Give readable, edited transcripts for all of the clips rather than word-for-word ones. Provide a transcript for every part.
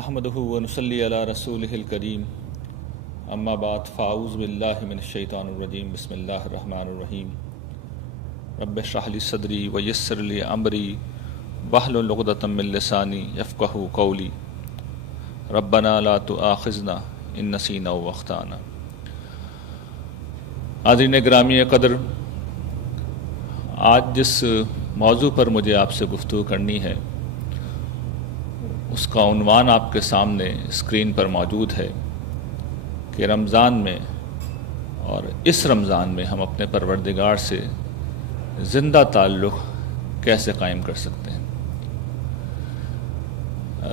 نحمدہ ونصلی علی رسولہ الکریم اما بعد فاعوذ باللہ من الشیطان الرجیم بسم اللہ الرحمن الرحیم رب اشرح لی صدری ویسر لی امری واحلل عقدۃ من لسانی یفقہوا قولی ربنا لا تؤاخذنا ان نسینا و اخطانا۔ حاضرین گرامی قدر، آج جس موضوع پر مجھے آپ سے گفتگو کرنی ہے اس کا عنوان آپ کے سامنے اسکرین پر موجود ہے کہ رمضان میں اور اس رمضان میں ہم اپنے پروردگار سے زندہ تعلق کیسے قائم کر سکتے ہیں۔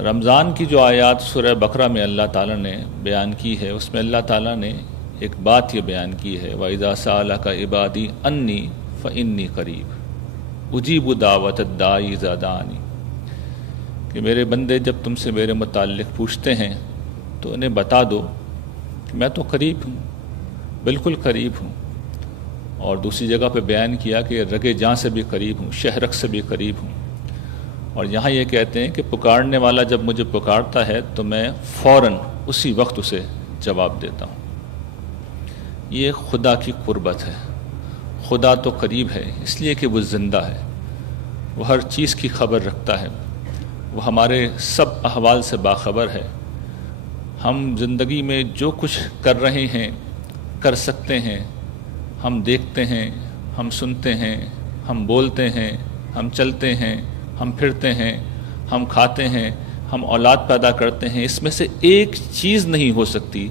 رمضان کی جو آیات سورہ بقرہ میں اللہ تعالیٰ نے بیان کی ہے، اس میں اللہ تعالیٰ نے ایک بات یہ بیان کی ہے وَإِذَا سَأَلَكَ عِبَادِي أَنِّي فَإِنِّي قَرِيبٌ أُجِيبُ دَعْوَةَ الدَّاعِ إِذَا دَعَانِ، کہ میرے بندے جب تم سے میرے متعلق پوچھتے ہیں تو انہیں بتا دو کہ میں تو قریب ہوں، بالکل قریب ہوں۔ اور دوسری جگہ پہ بیان کیا کہ رگے جاں سے بھی قریب ہوں، شہرک سے بھی قریب ہوں۔ اور یہاں یہ کہتے ہیں کہ پکارنے والا جب مجھے پکارتا ہے تو میں فوراً اسی وقت اسے جواب دیتا ہوں۔ یہ خدا کی قربت ہے۔ خدا تو قریب ہے اس لیے کہ وہ زندہ ہے، وہ ہر چیز کی خبر رکھتا ہے، وہ ہمارے سب احوال سے باخبر ہے۔ ہم زندگی میں جو کچھ کر رہے ہیں، کر سکتے ہیں، ہم دیکھتے ہیں، ہم سنتے ہیں، ہم بولتے ہیں، ہم چلتے ہیں، ہم پھرتے ہیں، ہم کھاتے ہیں، ہم اولاد پیدا کرتے ہیں، اس میں سے ایک چیز نہیں ہو سکتی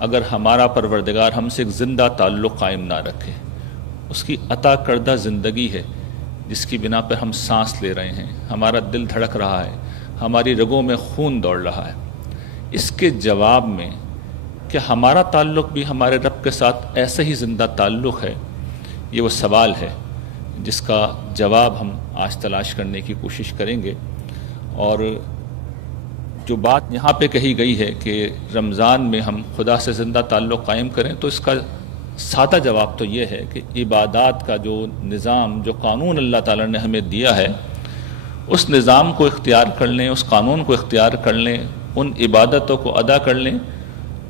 اگر ہمارا پروردگار ہم سے ایک زندہ تعلق قائم نہ رکھے۔ اس کی عطا کردہ زندگی ہے جس کی بنا پر ہم سانس لے رہے ہیں، ہمارا دل دھڑک رہا ہے، ہماری رگوں میں خون دوڑ رہا ہے۔ اس کے جواب میں کہ ہمارا تعلق بھی ہمارے رب کے ساتھ ایسے ہی زندہ تعلق ہے، یہ وہ سوال ہے جس کا جواب ہم آج تلاش کرنے کی کوشش کریں گے۔ اور جو بات یہاں پہ کہی گئی ہے کہ رمضان میں ہم خدا سے زندہ تعلق قائم کریں، تو اس کا سادہ جواب تو یہ ہے کہ عبادات کا جو نظام، جو قانون اللہ تعالیٰ نے ہمیں دیا ہے، اس نظام کو اختیار کر لیں، اس قانون کو اختیار کر لیں، ان عبادتوں کو ادا کر لیں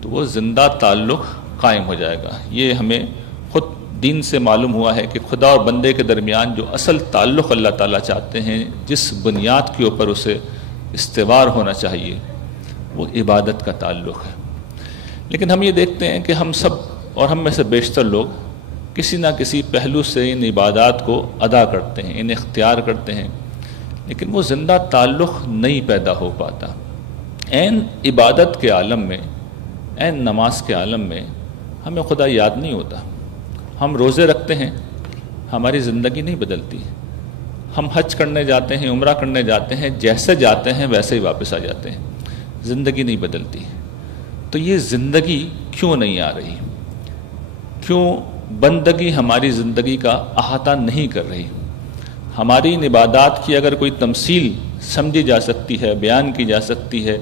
تو وہ زندہ تعلق قائم ہو جائے گا۔ یہ ہمیں خود دین سے معلوم ہوا ہے کہ خدا اور بندے کے درمیان جو اصل تعلق اللہ تعالیٰ چاہتے ہیں، جس بنیاد کے اوپر اسے استوار ہونا چاہیے، وہ عبادت کا تعلق ہے۔ لیکن ہم یہ دیکھتے ہیں کہ ہم سب اور ہم میں سے بیشتر لوگ کسی نہ کسی پہلو سے ان عبادات کو ادا کرتے ہیں، انہیں اختیار کرتے ہیں، لیکن وہ زندہ تعلق نہیں پیدا ہو پاتا۔ عین عبادت کے عالم میں، عین نماز کے عالم میں ہمیں خدا یاد نہیں ہوتا۔ ہم روزے رکھتے ہیں، ہماری زندگی نہیں بدلتی۔ ہم حج کرنے جاتے ہیں، عمرہ کرنے جاتے ہیں، جیسے جاتے ہیں ویسے ہی واپس آ جاتے ہیں، زندگی نہیں بدلتی۔ تو یہ زندگی کیوں نہیں آ رہی؟ کیوں بندگی ہماری زندگی کا احاطہ نہیں کر رہی؟ ہماری ان عبادات کی اگر کوئی تمثیل سمجھی جا سکتی ہے، بیان کی جا سکتی ہے،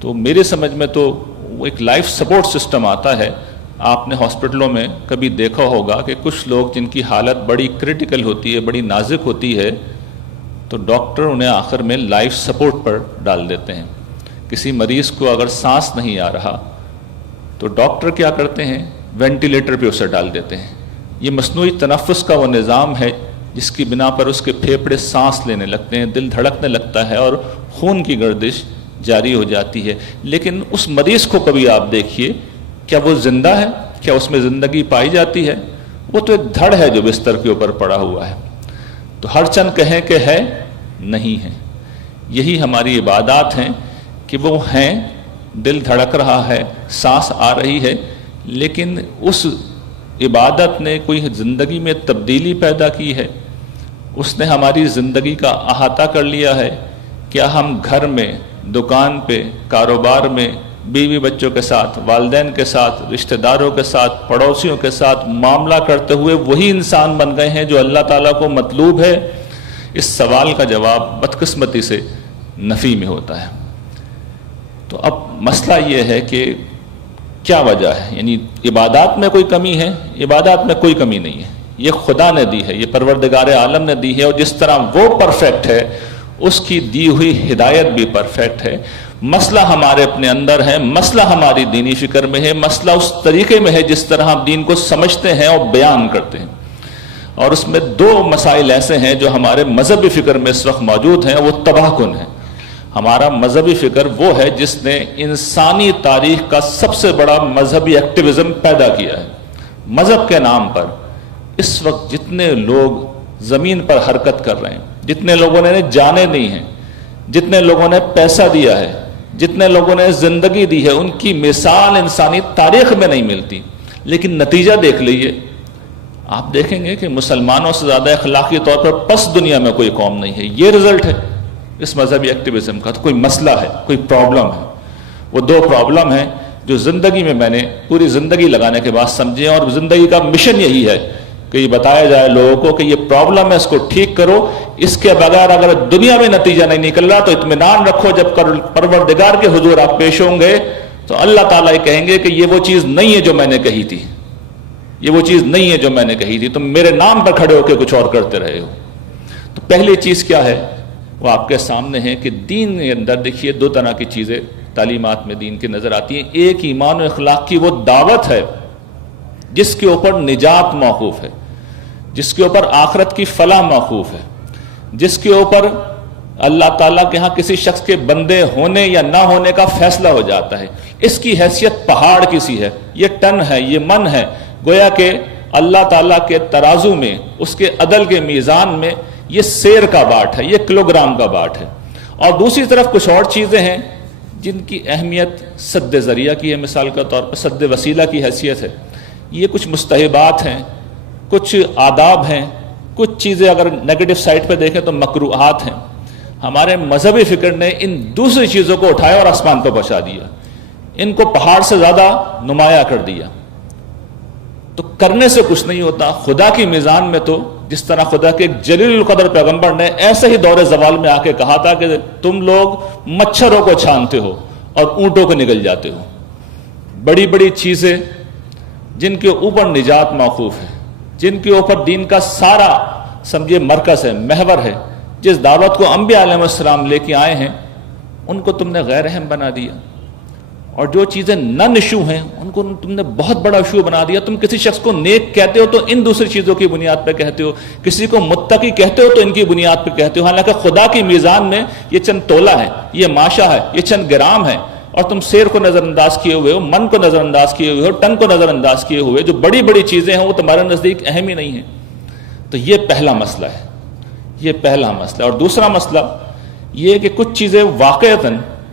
تو میرے سمجھ میں تو وہ ایک لائف سپورٹ سسٹم آتا ہے۔ آپ نے ہاسپٹلوں میں کبھی دیکھا ہوگا کہ کچھ لوگ جن کی حالت بڑی کریٹیکل ہوتی ہے، بڑی نازک ہوتی ہے، تو ڈاکٹر انہیں آخر میں لائف سپورٹ پر ڈال دیتے ہیں۔ کسی مریض کو اگر سانس نہیں آ رہا تو ڈاکٹر کیا کرتے ہیں؟ وینٹیلیٹر پہ اسے ڈال دیتے ہیں۔ یہ مصنوعی تنفس کا وہ نظام ہے جس کی بنا پر اس کے پھیپھڑے سانس لینے لگتے ہیں، دل دھڑکنے لگتا ہے اور خون کی گردش جاری ہو جاتی ہے۔ لیکن اس مریض کو کبھی آپ دیکھیے، کیا وہ زندہ ہے؟ کیا اس میں زندگی پائی جاتی ہے؟ وہ تو ایک دھڑ ہے جو بستر کے اوپر پڑا ہوا ہے۔ تو ہر چند کہیں کہ ہے، نہیں ہے۔ یہی ہماری عبادات ہیں کہ وہ ہیں، دل دھڑک رہا ہے، سانس آ رہی ہے، لیکن اس عبادت نے کوئی زندگی میں تبدیلی پیدا کی ہے؟ اس نے ہماری زندگی کا احاطہ کر لیا ہے؟ کیا ہم گھر میں، دکان پہ، کاروبار میں، بیوی بچوں کے ساتھ، والدین کے ساتھ، رشتہ داروں کے ساتھ، پڑوسیوں کے ساتھ معاملہ کرتے ہوئے وہی انسان بن گئے ہیں جو اللہ تعالیٰ کو مطلوب ہے؟ اس سوال کا جواب بدقسمتی سے نفی میں ہوتا ہے۔ تو اب مسئلہ یہ ہے کہ کیا وجہ ہے؟ یعنی عبادات میں کوئی کمی ہے؟ عبادات میں کوئی کمی نہیں ہے، یہ خدا نے دی ہے، یہ پروردگار عالم نے دی ہے، اور جس طرح وہ پرفیکٹ ہے اس کی دی ہوئی ہدایت بھی پرفیکٹ ہے. مسئلہ ہمارے اپنے اندر ہے, مسئلہ ہماری دینی فکر میں ہے, مسئلہ اس طریقے میں ہے جس طرح ہم دین کو سمجھتے ہیں اور بیان کرتے ہیں. اور اس میں دو مسائل ایسے ہیں جو ہمارے مذہبی فکر میں اس وقت موجود ہیں, وہ تباہ کن ہیں. ہمارا مذہبی فکر وہ ہے جس نے انسانی تاریخ کا سب سے بڑا مذہبی ایکٹیویزم پیدا کیا ہے. مذہب کے نام پر اس وقت جتنے لوگ زمین پر حرکت کر رہے ہیں, جتنے لوگوں نے جانیں دی ہیں, جتنے لوگوں نے پیسہ دیا ہے, جتنے لوگوں نے زندگی دی ہے, ان کی مثال انسانی تاریخ میں نہیں ملتی. لیکن نتیجہ دیکھ لیجئے, آپ دیکھیں گے کہ مسلمانوں سے زیادہ اخلاقی طور پر پس دنیا میں کوئی قوم نہیں ہے. یہ رزلٹ ہے اس مذہبی ایکٹیویزم کا. تو کوئی مسئلہ ہے, کوئی پرابلم ہے. وہ دو پرابلم ہیں جو زندگی میں نے پوری زندگی لگانے کے بعد سمجھے, اور زندگی کا مشن یہی ہے کہ یہ بتایا جائے لوگوں کو کہ یہ پرابلم ہے, اس کو ٹھیک کرو. اس کے بغیر اگر دنیا میں نتیجہ نہیں نکل رہا تو اطمینان رکھو, جب پروردگار کے حضور آپ پیش ہوں گے تو اللہ تعالیٰ یہ کہیں گے کہ یہ وہ چیز نہیں ہے جو میں نے کہی تھی, یہ وہ چیز نہیں ہے جو میں نے کہی تھی, تم میرے نام پر کھڑے ہو کے کچھ اور کرتے رہے ہو. تو پہلی چیز کیا ہے وہ آپ کے سامنے ہے کہ دین کے اندر دیکھیے دو طرح کی چیزیں تعلیمات میں دین کی نظر آتی ہیں. ایک ایمان و اخلاق کی وہ دعوت ہے جس کے اوپر نجات موقوف ہے, جس کے اوپر آخرت کی فلاح موقوف ہے, جس کے اوپر اللہ تعالیٰ کے ہاں کسی شخص کے بندے ہونے یا نہ ہونے کا فیصلہ ہو جاتا ہے. اس کی حیثیت پہاڑ کی سی ہے, یہ ٹن ہے, یہ من ہے. گویا کہ اللہ تعالیٰ کے ترازو میں, اس کے عدل کے میزان میں یہ سیر کا باٹ ہے, یہ کلوگرام کا باٹ ہے. اور دوسری طرف کچھ اور چیزیں ہیں جن کی اہمیت سد ذریعہ کی ہے, مثال کے طور پر سد وسیلہ کی حیثیت ہے. یہ کچھ مستحبات ہیں, کچھ آداب ہیں, کچھ چیزیں اگر نیگیٹو سائٹ پہ دیکھیں تو مکروہات ہیں. ہمارے مذہبی فکر نے ان دوسری چیزوں کو اٹھایا اور آسمان پہ پہنچا دیا, ان کو پہاڑ سے زیادہ نمایاں کر دیا. تو کرنے سے کچھ نہیں ہوتا. خدا کی میزان میں تو جس طرح خدا کے ایک جلیل القدر پیغمبر نے ایسے ہی دور زوال میں آ کے کہا تھا کہ تم لوگ مچھروں کو چھانتے ہو اور اونٹوں کو نگل جاتے ہو. بڑی بڑی چیزیں جن کے اوپر نجات موقوف ہے, جن کے اوپر دین کا سارا سمجھے مرکز ہے, محور ہے, جس دعوت کو انبیاء علیہ السلام لے کے آئے ہیں, ان کو تم نے غیر اہم بنا دیا. اور جو چیزیں نن ایشو ہیں ان کو تم نے بہت بڑا ایشو بنا دیا. تم کسی شخص کو نیک کہتے ہو تو ان دوسری چیزوں کی بنیاد پہ کہتے ہو, کسی کو متقی کہتے ہو تو ان کی بنیاد پہ کہتے ہو. حالانکہ خدا کی میزان میں یہ چند تولہ ہے, یہ ماشا ہے, یہ چند گرام ہے, اور تم سیر کو نظر انداز کیے ہوئے ہو, من کو نظر انداز کیے ہوئے ہو, ٹن کو نظر انداز کیے ہوئے. جو بڑی بڑی چیزیں ہیں وہ تمہارے نزدیک اہم ہی نہیں ہیں. تو یہ پہلا مسئلہ ہے, یہ پہلا مسئلہ. اور دوسرا مسئلہ یہ کہ کچھ چیزیں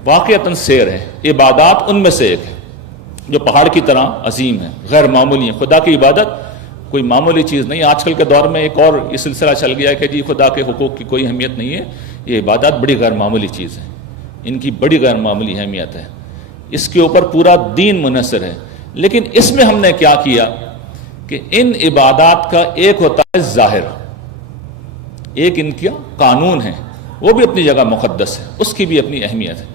واقعتاً سیر ہے, عبادات ان میں سے ایک ہے جو پہاڑ کی طرح عظیم ہے, غیر معمولی ہے. خدا کی عبادت کوئی معمولی چیز نہیں. آج کل کے دور میں ایک اور یہ سلسلہ چل گیا ہے کہ جی خدا کے حقوق کی کوئی اہمیت نہیں ہے. یہ عبادات بڑی غیر معمولی چیز ہے, ان کی بڑی غیر معمولی اہمیت ہے. اس کے اوپر پورا دین منحصر ہے. لیکن اس میں ہم نے کیا کیا کہ ان عبادات کا ایک ہوتا ہے ظاہر, ایک ان کا قانون ہے, وہ بھی اپنی جگہ مقدس ہے, اس کی بھی اپنی اہمیت ہے.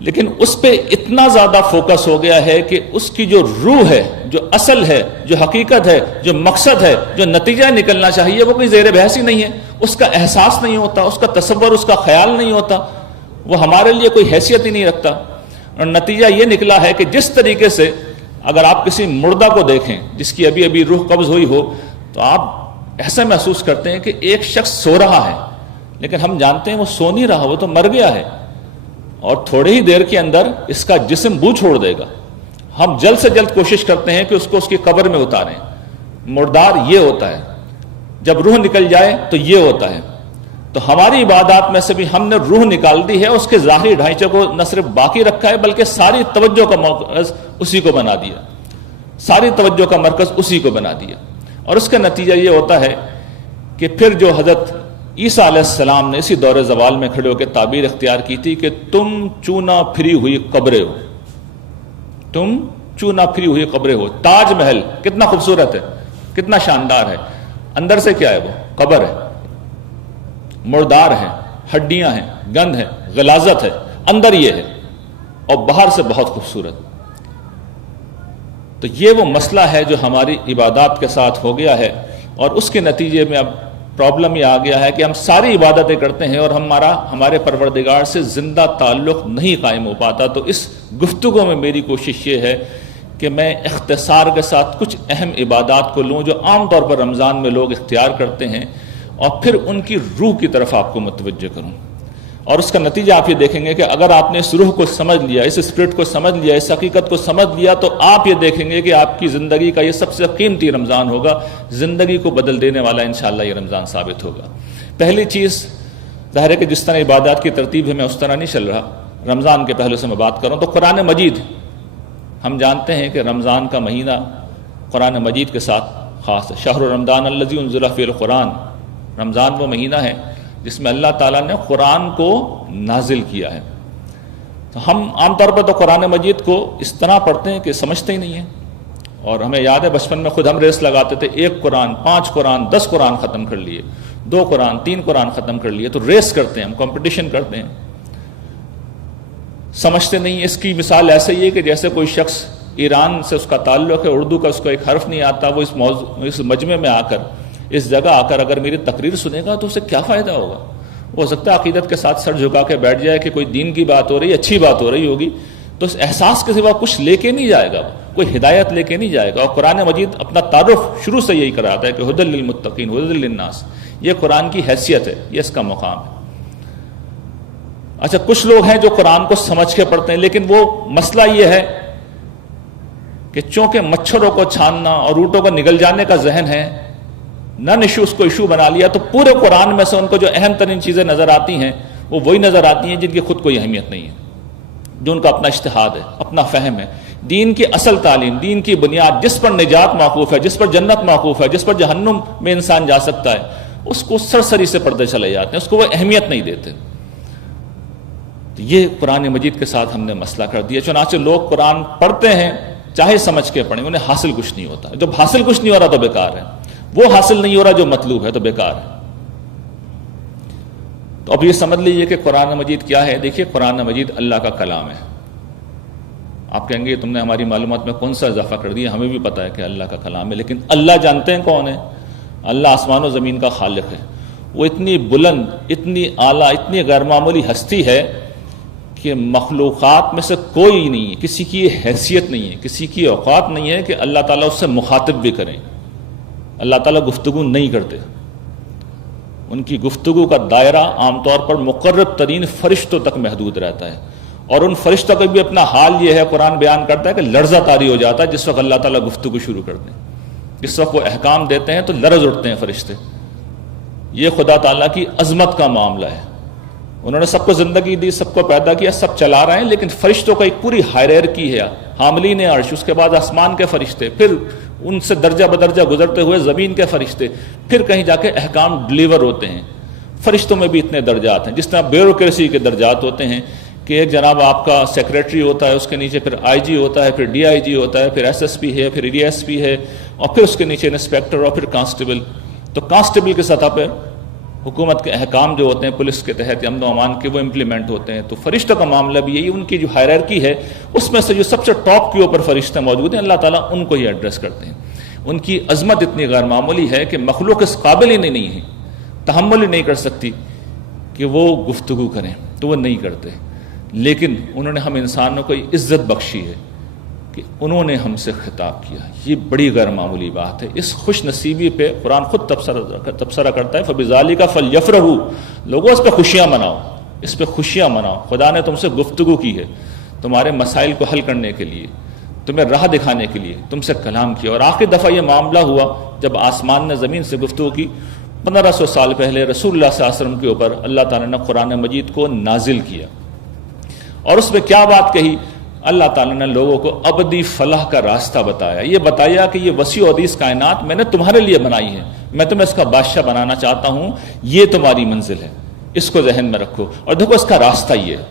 لیکن اس پہ اتنا زیادہ فوکس ہو گیا ہے کہ اس کی جو روح ہے, جو اصل ہے, جو حقیقت ہے, جو مقصد ہے, جو نتیجہ نکلنا چاہیے, وہ کوئی زیر بحث ہی نہیں ہے. اس کا احساس نہیں ہوتا, اس کا تصور, اس کا خیال نہیں ہوتا, وہ ہمارے لیے کوئی حیثیت ہی نہیں رکھتا. اور نتیجہ یہ نکلا ہے کہ جس طریقے سے اگر آپ کسی مردہ کو دیکھیں جس کی ابھی ابھی روح قبض ہوئی ہو, تو آپ ایسا محسوس کرتے ہیں کہ ایک شخص سو رہا ہے, لیکن ہم جانتے ہیں وہ سو نہیں رہا, وہ تو مر گیا ہے, اور تھوڑے ہی دیر کے اندر اس کا جسم بو چھوڑ دے گا. ہم جلد سے جلد کوشش کرتے ہیں کہ اس کو اس کی قبر میں اتاریں. مردار یہ ہوتا ہے, جب روح نکل جائے تو یہ ہوتا ہے. تو ہماری عبادات میں سے بھی ہم نے روح نکال دی ہے, اس کے ظاہری ڈھانچے کو نہ صرف باقی رکھا ہے بلکہ ساری توجہ کا مرکز اسی کو بنا دیا, ساری توجہ کا مرکز اسی کو بنا دیا. اور اس کا نتیجہ یہ ہوتا ہے کہ پھر جو حضرت عیسیٰ علیہ السلام نے اسی دور زوال میں کھڑے ہو کے تعبیر اختیار کی تھی کہ تم چونا پھری ہوئی قبریں ہو, تم چونا پھری ہوئی قبریں ہو. تاج محل کتنا خوبصورت ہے, کتنا شاندار ہے, اندر سے کیا ہے, وہ قبر ہے, مردار ہے, ہڈیاں ہیں, گند ہے, غلاظت ہے, اندر یہ ہے, اور باہر سے بہت خوبصورت. تو یہ وہ مسئلہ ہے جو ہماری عبادات کے ساتھ ہو گیا ہے, اور اس کے نتیجے میں اب پرابلم یہ آ گیا ہے کہ ہم ساری عبادتیں کرتے ہیں اور ہمارے پروردگار سے زندہ تعلق نہیں قائم ہو پاتا. تو اس گفتگو میں میری کوشش یہ ہے کہ میں اختصار کے ساتھ کچھ اہم عبادات کو لوں جو عام طور پر رمضان میں لوگ اختیار کرتے ہیں اور پھر ان کی روح کی طرف آپ کو متوجہ کروں. اور اس کا نتیجہ آپ یہ دیکھیں گے کہ اگر آپ نے اس روح کو سمجھ لیا, اس اسپرٹ کو سمجھ لیا, اس حقیقت کو سمجھ لیا, تو آپ یہ دیکھیں گے کہ آپ کی زندگی کا یہ سب سے قیمتی رمضان ہوگا, زندگی کو بدل دینے والا انشاءاللہ یہ رمضان ثابت ہوگا. پہلی چیز ظاہر ہے کہ جس طرح عبادات کی ترتیب ہے میں اس طرح نہیں چل رہا, رمضان کے پہلو سے میں بات کروں تو قرآن مجید. ہم جانتے ہیں کہ رمضان کا مہینہ قرآن مجید کے ساتھ خاص ہے. شہر رمضان الذی انزل فیہ القرآن, رمضان وہ مہینہ ہے جس میں اللہ تعالیٰ نے قرآن کو نازل کیا ہے. تو ہم عام طور پر تو قرآن مجید کو اس طرح پڑھتے ہیں کہ سمجھتے ہی نہیں ہیں. اور ہمیں یاد ہے بچپن میں خود ہم ریس لگاتے تھے, 1 قرآن 5 قرآن 10 قرآن ختم کر لیے, 2 قرآن 3 قرآن ختم کر لیے. تو ریس کرتے ہیں ہم, کمپٹیشن کرتے ہیں, سمجھتے نہیں. اس کی مثال ایسے ہی ہے کہ جیسے کوئی شخص ایران سے اس کا تعلق ہے, اردو کا اس کو ایک حرف نہیں آتا, وہ اس مجمع میں آ کر, اس جگہ آ کر اگر میری تقریر سنے گا تو اسے کیا فائدہ ہوگا. ہو سکتا ہے عقیدت کے ساتھ سر جھکا کے بیٹھ جائے کہ کوئی دین کی بات ہو رہی ہے, اچھی بات ہو رہی ہوگی, تو اس احساس کے سوا کچھ لے کے نہیں جائے گا, کوئی ہدایت لے کے نہیں جائے گا. اور قرآن مجید اپنا تعارف شروع سے یہی کراتا ہے کہ ھدی للمتقین ھدی للناس, یہ قرآن کی حیثیت ہے, یہ اس کا مقام ہے. اچھا, کچھ لوگ ہیں جو قرآن کو سمجھ کے پڑھتے ہیں, لیکن وہ مسئلہ یہ ہے کہ چونکہ مچھروں کو چھاننا اور روٹوں کو نگل جانے کا ذہن ہے, نن ایشو اس کو ایشو بنا لیا, تو پورے قرآن میں سے ان کو جو اہم ترین چیزیں نظر آتی ہیں وہ وہی نظر آتی ہیں جن کی خود کوئی اہمیت نہیں ہے, جو ان کا اپنا اجتہاد ہے, اپنا فہم ہے. دین کی اصل تعلیم, دین کی بنیاد جس پر نجات موقوف ہے, جس پر جنت موقوف ہے, جس پر جہنم میں انسان جا سکتا ہے, اس کو سرسری سے پڑھتے چلے جاتے ہیں, اس کو وہ اہمیت نہیں دیتے. تو یہ قرآن مجید کے ساتھ ہم نے مسئلہ کر دیا. چنانچہ لوگ قرآن پڑھتے ہیں چاہے سمجھ کے پڑھیں, انہیں حاصل کچھ نہیں ہوتا. جب حاصل کچھ نہیں ہو رہا تو بیکار ہے, وہ حاصل نہیں ہو رہا جو مطلوب ہے تو بیکار ہے. تو اب یہ سمجھ لیجئے کہ قرآن مجید کیا ہے. دیکھیے, قرآن مجید اللہ کا کلام ہے. آپ کہیں گے تم نے ہماری معلومات میں کون سا اضافہ کر دیا, ہمیں بھی پتا ہے کہ اللہ کا کلام ہے, لیکن اللہ جانتے ہیں کون ہے. اللہ آسمان و زمین کا خالق ہے. وہ اتنی بلند, اتنی اعلیٰ, اتنی غیر معمولی ہستی ہے کہ مخلوقات میں سے کوئی نہیں ہے, کسی کی حیثیت نہیں ہے, کسی کی اوقات نہیں ہے کہ اللہ تعالیٰ اس سے مخاطب بھی کریں. اللہ تعالیٰ گفتگو نہیں کرتے. ان کی گفتگو کا دائرہ عام طور پر مقرب ترین فرشتوں تک محدود رہتا ہے, اور ان فرشتوں کا بھی اپنا حال یہ ہے, قرآن بیان کرتا ہے کہ لرزہ طاری ہو جاتا ہے جس وقت اللہ تعالیٰ گفتگو شروع کرتے ہیں. جس وقت وہ احکام دیتے ہیں تو لرز اٹھتے ہیں فرشتے. یہ خدا تعالیٰ کی عظمت کا معاملہ ہے. انہوں نے سب کو زندگی دی, سب کو پیدا کیا, سب چلا رہے ہیں, لیکن فرشتوں کا ایک پوری ہائرارکی ہے. حاملین عرش, اس کے بعد آسمان کے فرشتے, پھر ان سے درجہ بدرجہ گزرتے ہوئے زمین کے فرشتے, پھر کہیں جا کے احکام ڈلیور ہوتے ہیں. فرشتوں میں بھی اتنے درجات ہیں, جس طرح بیوروکریسی کے درجات ہوتے ہیں کہ ایک جناب آپ کا سیکریٹری ہوتا ہے, اس کے نیچے پھر آئی جی ہوتا ہے, پھر ڈی آئی جی ہوتا ہے, پھر ایس ایس پی ہے, پھر ڈی ایس پی ہے, اور پھر اس کے نیچے انسپیکٹر, اور پھر کانسٹیبل. تو کانسٹیبل کی سطح پہ حکومت کے احکام جو ہوتے ہیں پولیس کے تحت امن و امان کے, وہ امپلیمنٹ ہوتے ہیں. تو فرشتوں کا معاملہ بھی یہی, ان کی جو ہائرارکی ہے اس میں سے جو سب سے ٹاپ کے اوپر فرشتے موجود ہیں, اللہ تعالیٰ ان کو ہی ایڈریس کرتے ہیں. ان کی عظمت اتنی غیر معمولی ہے کہ مخلوق اس قابل ہی نہیں ہے, تحمل ہی نہیں کر سکتی کہ وہ گفتگو کریں, تو وہ نہیں کرتے. لیکن انہوں نے ہم انسانوں کو عزت بخشی ہے کہ انہوں نے ہم سے خطاب کیا. یہ بڑی غیر معمولی بات ہے. اس خوش نصیبی پہ قرآن خود تبصرہ کرتا ہے, فَبِذَالِكَ فَلْيَفْرَحُوا, لوگوں اس پہ خوشیاں مناؤ, اس پہ خوشیاں مناؤ. خدا نے تم سے گفتگو کی ہے تمہارے مسائل کو حل کرنے کے لیے, تمہیں راہ دکھانے کے لیے, تم سے کلام کیا. اور آخری دفعہ یہ معاملہ ہوا جب آسمان نے زمین سے گفتگو کی. 1500 سال پہلے رسول اللہ صلی اللہ علیہ وسلم کے اوپر اللہ تعالیٰ نے قرآن مجید کو نازل کیا, اور اس میں کیا بات کہی. اللہ تعالیٰ نے لوگوں کو ابدی فلاح کا راستہ بتایا. یہ بتایا کہ یہ وسیع و عریض کائنات میں نے تمہارے لیے بنائی ہے, میں تمہیں اس کا بادشاہ بنانا چاہتا ہوں, یہ تمہاری منزل ہے, اس کو ذہن میں رکھو. اور دیکھو اس کا راستہ یہ ہے,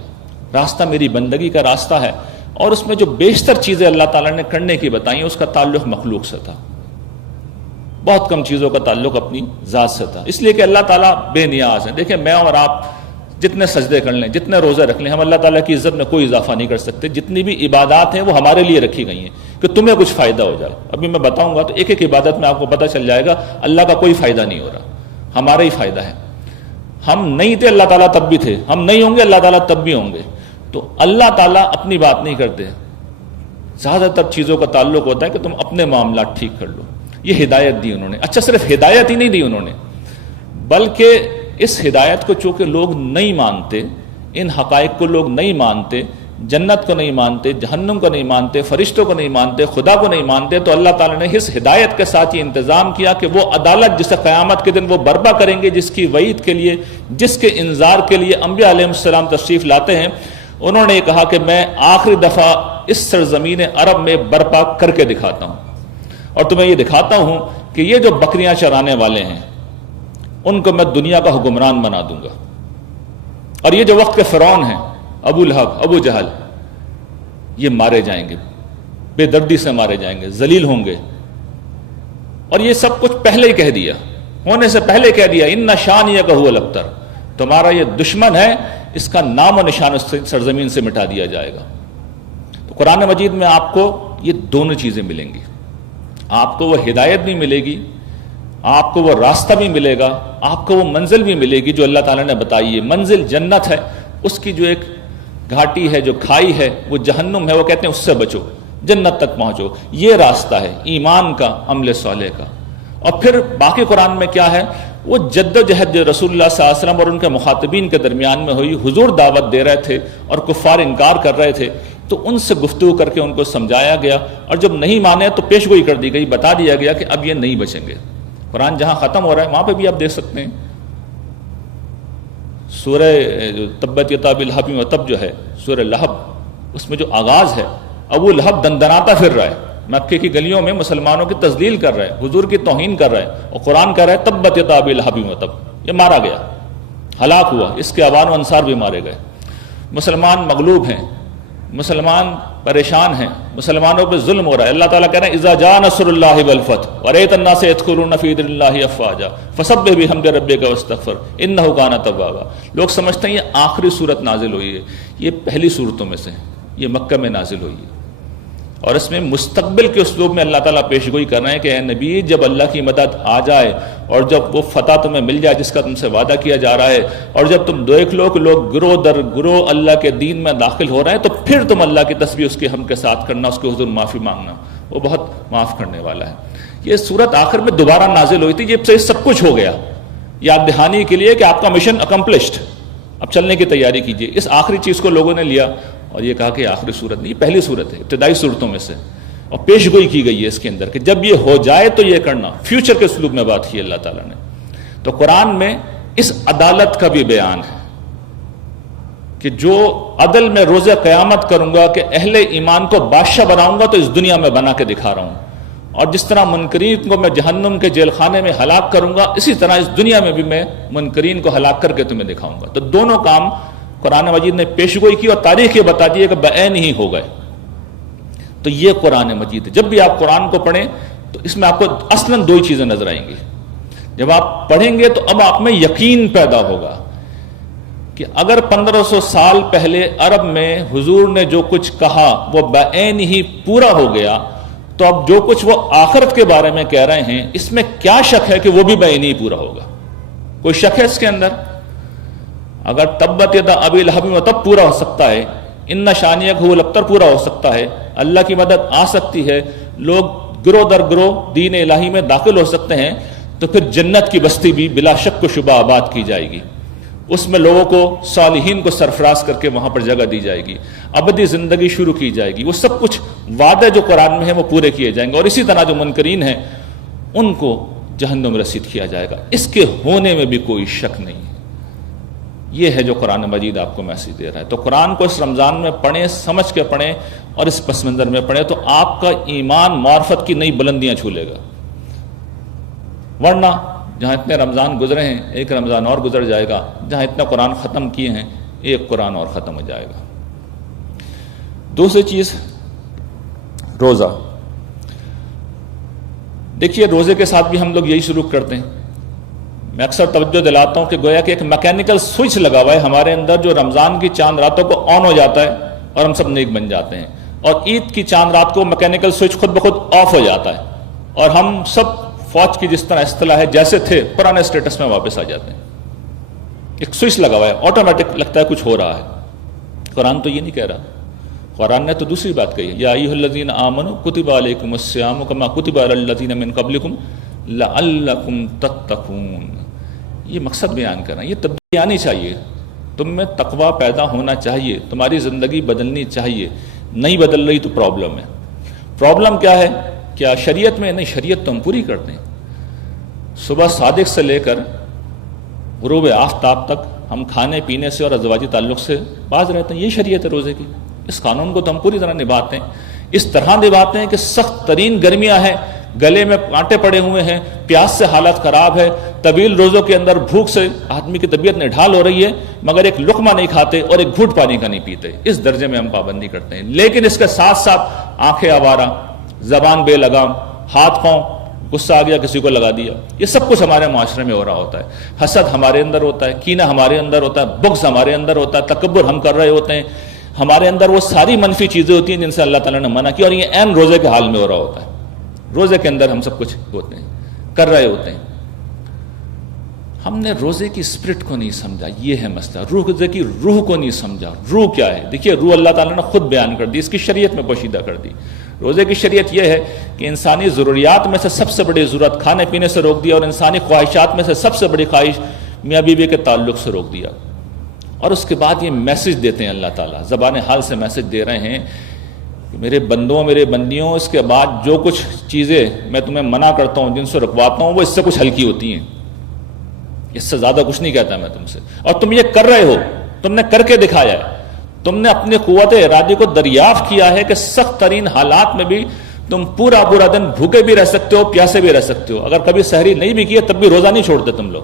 راستہ میری بندگی کا راستہ ہے. اور اس میں جو بیشتر چیزیں اللہ تعالیٰ نے کرنے کی بتائیں اس کا تعلق مخلوق سے تھا, بہت کم چیزوں کا تعلق اپنی ذات سے تھا. اس لیے کہ اللہ تعالیٰ بے نیاز ہیں. دیکھیں, میں اور آپ جتنے سجدے کر لیں, جتنے روزے رکھ لیں, ہم اللہ تعالیٰ کی عزت میں کوئی اضافہ نہیں کر سکتے. جتنی بھی عبادات ہیں وہ ہمارے لیے رکھی گئی ہیں کہ تمہیں کچھ فائدہ ہو جائے. ابھی میں بتاؤں گا تو ایک ایک عبادت میں آپ کو پتہ چل جائے گا اللہ کا کوئی فائدہ نہیں ہو رہا. ہمارا ہی فائدہ ہے. ہم نہیں تھے اللہ تعالیٰ تب بھی تھے, ہم نہیں ہوں گے اللہ تعالیٰ تب بھی ہوں گے. تو اللہ تعالیٰ اپنی بات نہیں کرتے, زیادہ تر چیزوں کا تعلق ہوتا ہے کہ تم اپنے معاملات ٹھیک کر لو. یہ ہدایت دی انہوں نے. اچھا, صرف ہدایت ہی نہیں دی انہوں نے, بلکہ اس ہدایت کو چونکہ لوگ نہیں مانتے, ان حقائق کو لوگ نہیں مانتے, جنت کو نہیں مانتے, جہنم کو نہیں مانتے, فرشتوں کو نہیں مانتے, خدا کو نہیں مانتے, تو اللہ تعالیٰ نے اس ہدایت کے ساتھ یہ انتظام کیا کہ وہ عدالت جسے قیامت کے دن وہ برپا کریں گے, جس کی وعید کے لیے, جس کے انذار کے لیے انبیاء علیہ السلام تشریف لاتے ہیں, انہوں نے کہا کہ میں آخری دفعہ اس سرزمین عرب میں برپا کر کے دکھاتا ہوں, اور تمہیں یہ دکھاتا ہوں کہ یہ جو بکریاں چرانے والے ہیں ان کو میں دنیا کا حکمران بنا دوں گا. اور یہ جو وقت کے فرعون ہیں, ابو لہب, ابو جہل, یہ مارے جائیں گے, بے دردی سے مارے جائیں گے, ذلیل ہوں گے. اور یہ سب کچھ پہلے ہی کہہ دیا, ہونے سے پہلے کہہ دیا, ان شانیک هو الابتر, تمہارا یہ دشمن ہے, اس کا نام و نشان سرزمین سے مٹا دیا جائے گا. تو قرآن مجید میں آپ کو یہ دونوں چیزیں ملیں گی. آپ کو وہ ہدایت بھی ملے گی, آپ کو وہ راستہ بھی ملے گا, آپ کو وہ منزل بھی ملے گی جو اللہ تعالیٰ نے بتائی ہے. منزل جنت ہے, اس کی جو ایک گھاٹی ہے, جو کھائی ہے, وہ جہنم ہے, وہ کہتے ہیں اس سے بچو, جنت تک پہنچو. یہ راستہ ہے ایمان کا, عمل صالح کا. اور پھر باقی قرآن میں کیا ہے, وہ جد و جہد جو رسول اللہ صلی اللہ علیہ وسلم اور ان کے مخاطبین کے درمیان میں ہوئی. حضور دعوت دے رہے تھے اور کفار انکار کر رہے تھے, تو ان سے گفتگو کر کے ان کو سمجھایا گیا, اور جب نہیں مانے تو پیش گوئی کر دی گئی, بتا دیا گیا کہ اب یہ نہیں بچیں گے. قرآن جہاں ختم ہو رہا ہے وہاں پہ بھی آپ دیکھ سکتے ہیں سورہ تبت یدا باللہب وتب جو ہے, سورہ لہب, اس میں جو آغاز ہے, ابو لہب دندناتا پھر رہا ہے مکے کی گلیوں میں, مسلمانوں کی تذلیل کر رہا ہے, حضور کی توہین کر رہا ہے, اور قرآن کہہ رہا ہے تبت یدا باللہب وتب, یہ مارا گیا, ہلاک ہوا, اس کے اوان و انصار بھی مارے گئے. مسلمان مغلوب ہیں, مسلمان پریشان ہیں, مسلمانوں پہ ظلم ہو رہا ہے. اللہ تعالیٰ کہہ رہے ہیں اذا جاء نصر اللہ والفتح ورأيت الناس يدخلون في دين الله افواجا فسبح بحمد ربك واستغفر انه كان توابا. لوگ سمجھتے ہیں یہ آخری صورت نازل ہوئی ہے, یہ پہلی صورتوں میں سے, یہ مکہ میں نازل ہوئی ہے, اور اس میں مستقبل کے اسلوب میں اللہ تعالیٰ پیش گوئی کر رہے ہیں کہ اے نبی, جب اللہ کی مدد آ جائے اور جب وہ فتح تمہیں مل جائے جس کا تم سے وعدہ کیا جا رہا ہے, اور جب تم دیکھ لو کہ لوگ گروہ در گروہ اللہ کے دین میں داخل ہو رہے ہیں, تو پھر تم اللہ کی تسبیح اس کے ہم کے ساتھ کرنا, اس کے حضور معافی مانگنا, وہ بہت معاف کرنے والا ہے. یہ صورت آخر میں دوبارہ نازل ہوئی تھی جب سے سب کچھ ہو گیا, یاد دہانی کے لیے کہ آپ کا مشن اکمپلشڈ, اب چلنے کی تیاری کیجیے. اس آخری چیز کو لوگوں نے لیا اور یہ کہا کہ آخری صورت نہیں, پہلی صورت ہے, ابتدائی صورتوں میں سے, اور پیش گوئی کی گئی ہے اس کے اندر کہ جب یہ ہو جائے تو یہ کرنا. فیوچر کے اسلوب میں بات کی اللہ تعالیٰ نے. تو قرآن میں اس عدالت کا بھی بیان ہے کہ جو عدل میں روز قیامت کروں گا کہ اہل ایمان کو بادشاہ بناؤں گا تو اس دنیا میں بنا کے دکھا رہا ہوں, اور جس طرح منکرین کو میں جہنم کے جیل خانے میں ہلاک کروں گا, اسی طرح اس دنیا میں بھی میں منکرین کو ہلاک کر کے تمہیں دکھاؤں گا. تو دونوں کام قرآن مجید نے پیش گوئی کی, اور تاریخ یہ بتا دی ہے کہ بعین ہی ہو گئے. تو یہ قرآن مجید ہے. جب بھی آپ قرآن کو پڑھیں تو اس میں آپ کو اصلاً دو ہی چیزیں نظر آئیں گی. جب آپ پڑھیں گے تو اب آپ میں یقین پیدا ہوگا کہ اگر 1500 سال پہلے عرب میں حضور نے جو کچھ کہا وہ بعین ہی پورا ہو گیا, تو اب جو کچھ وہ آخرت کے بارے میں کہہ رہے ہیں اس میں کیا شک ہے کہ وہ بھی بعین ہی پورا ہوگا؟ کوئی شک ہے اس کے اندر؟ اگر تبت یدا ابی لہب وتب پورا ہو سکتا ہے, ان شانیک هو الابتر پورا ہو سکتا ہے, اللہ کی مدد آ سکتی ہے, لوگ گروہ در گروہ دین الہی میں داخل ہو سکتے ہیں, تو پھر جنت کی بستی بھی بلا شک و شبہ آباد کی جائے گی. اس میں لوگوں کو, صالحین کو سرفراز کر کے وہاں پر جگہ دی جائے گی, ابدی زندگی شروع کی جائے گی. وہ سب کچھ وعدے جو قرآن میں ہیں وہ پورے کیے جائیں گے, اور اسی طرح جو منکرین ہیں ان کو جہنم رسید کیا جائے گا. اس کے ہونے میں بھی کوئی شک نہیں ہے. یہ ہے جو قرآن مجید آپ کو میسج دے رہا ہے. تو قرآن کو اس رمضان میں پڑھیں, سمجھ کے پڑھیں, اور اس پس منظر میں پڑھیں, تو آپ کا ایمان معرفت کی نئی بلندیاں چھو لے گا. ورنہ جہاں اتنے رمضان گزرے ہیں, ایک رمضان اور گزر جائے گا, جہاں اتنا قرآن ختم کیے ہیں ایک قرآن اور ختم ہو جائے گا. دوسری چیز روزہ. دیکھیے روزے کے ساتھ بھی ہم لوگ یہی شروع کرتے ہیں. میں اکثر توجہ دلاتا ہوں کہ گویا کہ ایک میکینیکل سوئچ لگا ہوا ہے ہمارے اندر, جو رمضان کی چاند راتوں کو آن ہو جاتا ہے اور ہم سب نیک بن جاتے ہیں, اور عید کی چاند رات کو میکینیکل سوئچ خود بخود آف ہو جاتا ہے اور ہم سب فوج کی جس طرح اصطلاح ہے جیسے تھے پرانے سٹیٹس میں واپس آ جاتے ہیں. ایک سوئچ لگا ہوا ہے, آٹومیٹک لگتا ہے کچھ ہو رہا ہے. قرآن تو یہ نہیں کہہ رہا, قرآن نے تو دوسری بات کہی ہے, یا ایھا الذین آمنوا کتب علیکم الصیام کما کتب علی الذین من قبلکم لعلکم تتقون. یہ مقصد بیان کرنا, یہ تبدیلی آنی چاہیے, تم میں تقوی پیدا ہونا چاہیے, تمہاری زندگی بدلنی چاہیے. نہیں بدل رہی تو پرابلم ہے. پرابلم کیا ہے؟ کیا شریعت میں؟ نہیں, شریعت تو ہم پوری کرتے ہیں. صبح صادق سے لے کر غروب آفتاب تک ہم کھانے پینے سے اور ازواجی تعلق سے باز رہتے ہیں. یہ شریعت ہے روزے کی. اس قانون کو تو ہم پوری طرح نبھاتے ہیں. اس طرح نبھاتے ہیں کہ سخت ترین گرمیاں ہیں, گلے میں کانٹے پڑے ہوئے ہیں, پیاس سے حالت خراب ہے, طویل روزوں کے اندر بھوک سے آدمی کی طبیعت نڈھال ہو رہی ہے, مگر ایک لقمہ نہیں کھاتے اور ایک گھونٹ پانی کا نہیں پیتے. اس درجے میں ہم پابندی کرتے ہیں. لیکن اس کے ساتھ ساتھ آنکھیں آوارہ, زبان بے لگام, ہاتھ پاؤں, غصہ آ گیا کسی کو لگا دیا, یہ سب کچھ ہمارے معاشرے میں ہو رہا ہوتا ہے. حسد ہمارے اندر ہوتا ہے, کینہ ہمارے اندر ہوتا ہے, بغض ہمارے اندر ہوتا ہے, تکبر ہم کر رہے ہوتے ہیں. ہمارے اندر وہ ساری منفی چیزیں ہوتی ہیں جن سے اللہ تعالیٰ نے منع کیا, اور یہ عین روزے کے حال میں ہو رہا ہوتا ہے. روزے کے اندر ہم سب کچھ ہوتے ہیں, کر رہے ہوتے ہیں. ہم نے روزے کی اسپرٹ کو نہیں سمجھا, یہ ہے مسئلہ. روزے کی روح کو نہیں سمجھا. روح کیا ہے؟ دیکھیے, روح اللہ تعالیٰ نے خود بیان کر دی, اس کی شریعت میں پوشیدہ کر دی. روزے کی شریعت یہ ہے کہ انسانی ضروریات میں سے سب سے بڑی ضرورت کھانے پینے سے روک دیا, اور انسانی خواہشات میں سے سب سے بڑی خواہش میاں بیوی کے تعلق سے روک دیا. اور اس کے بعد یہ میسج دیتے ہیں اللہ تعالیٰ, زبان حال سے میسج دے رہے ہیں کہ میرے بندوں, میرے بندیوں, اس کے بعد جو کچھ چیزیں میں تمہیں منع کرتا ہوں, جن سے رکواتا ہوں, وہ اس سے کچھ ہلکی ہوتی ہیں. اس سے زیادہ کچھ نہیں کہتا میں تم سے. اور تم یہ کر رہے ہو, تم نے کر کے دکھایا ہے. تم نے اپنی قوت ارادی کو دریافت کیا ہے کہ سخت ترین حالات میں بھی تم پورا دن بھوکے بھی رہ سکتے ہو, پیاسے بھی رہ سکتے ہو. اگر کبھی سحری نہیں بھی کیا تب بھی روزہ نہیں چھوڑتے تم لوگ.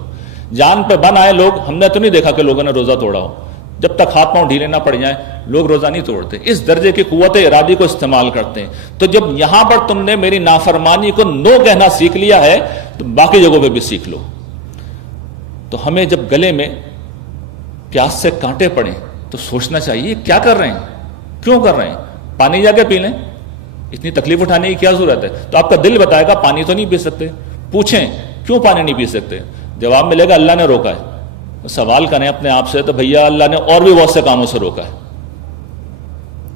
جان پہ بن آئے لوگ, ہم نے تو نہیں دیکھا کہ لوگوں نے روزہ توڑا ہو. جب تک ہاتھ پاؤں ڈھیلے نہ پڑ جائیں لوگ روزہ نہیں توڑتے. اس درجے کی قوت ارادی کو استعمال کرتے ہیں. تو جب یہاں پر تم نے میری نافرمانی کو نو کہنا سیکھ لیا ہے تو باقی جگہوں پہ بھی سیکھ لو. تو ہمیں جب گلے میں پیاس سے کانٹے پڑیں تو سوچنا چاہیے کیا کر رہے ہیں, کیوں کر رہے ہیں. پانی جا کے پی لیں, اتنی تکلیف اٹھانے کی کیا ضرورت ہے. تو آپ کا دل بتائے گا پانی تو نہیں پی سکتے. پوچھیں کیوں پانی نہیں پی سکتے, جواب ملے گا اللہ نے روکا ہے. سوال کریں اپنے آپ سے تو بھیا اللہ نے اور بھی بہت سے کاموں سے روکا ہے,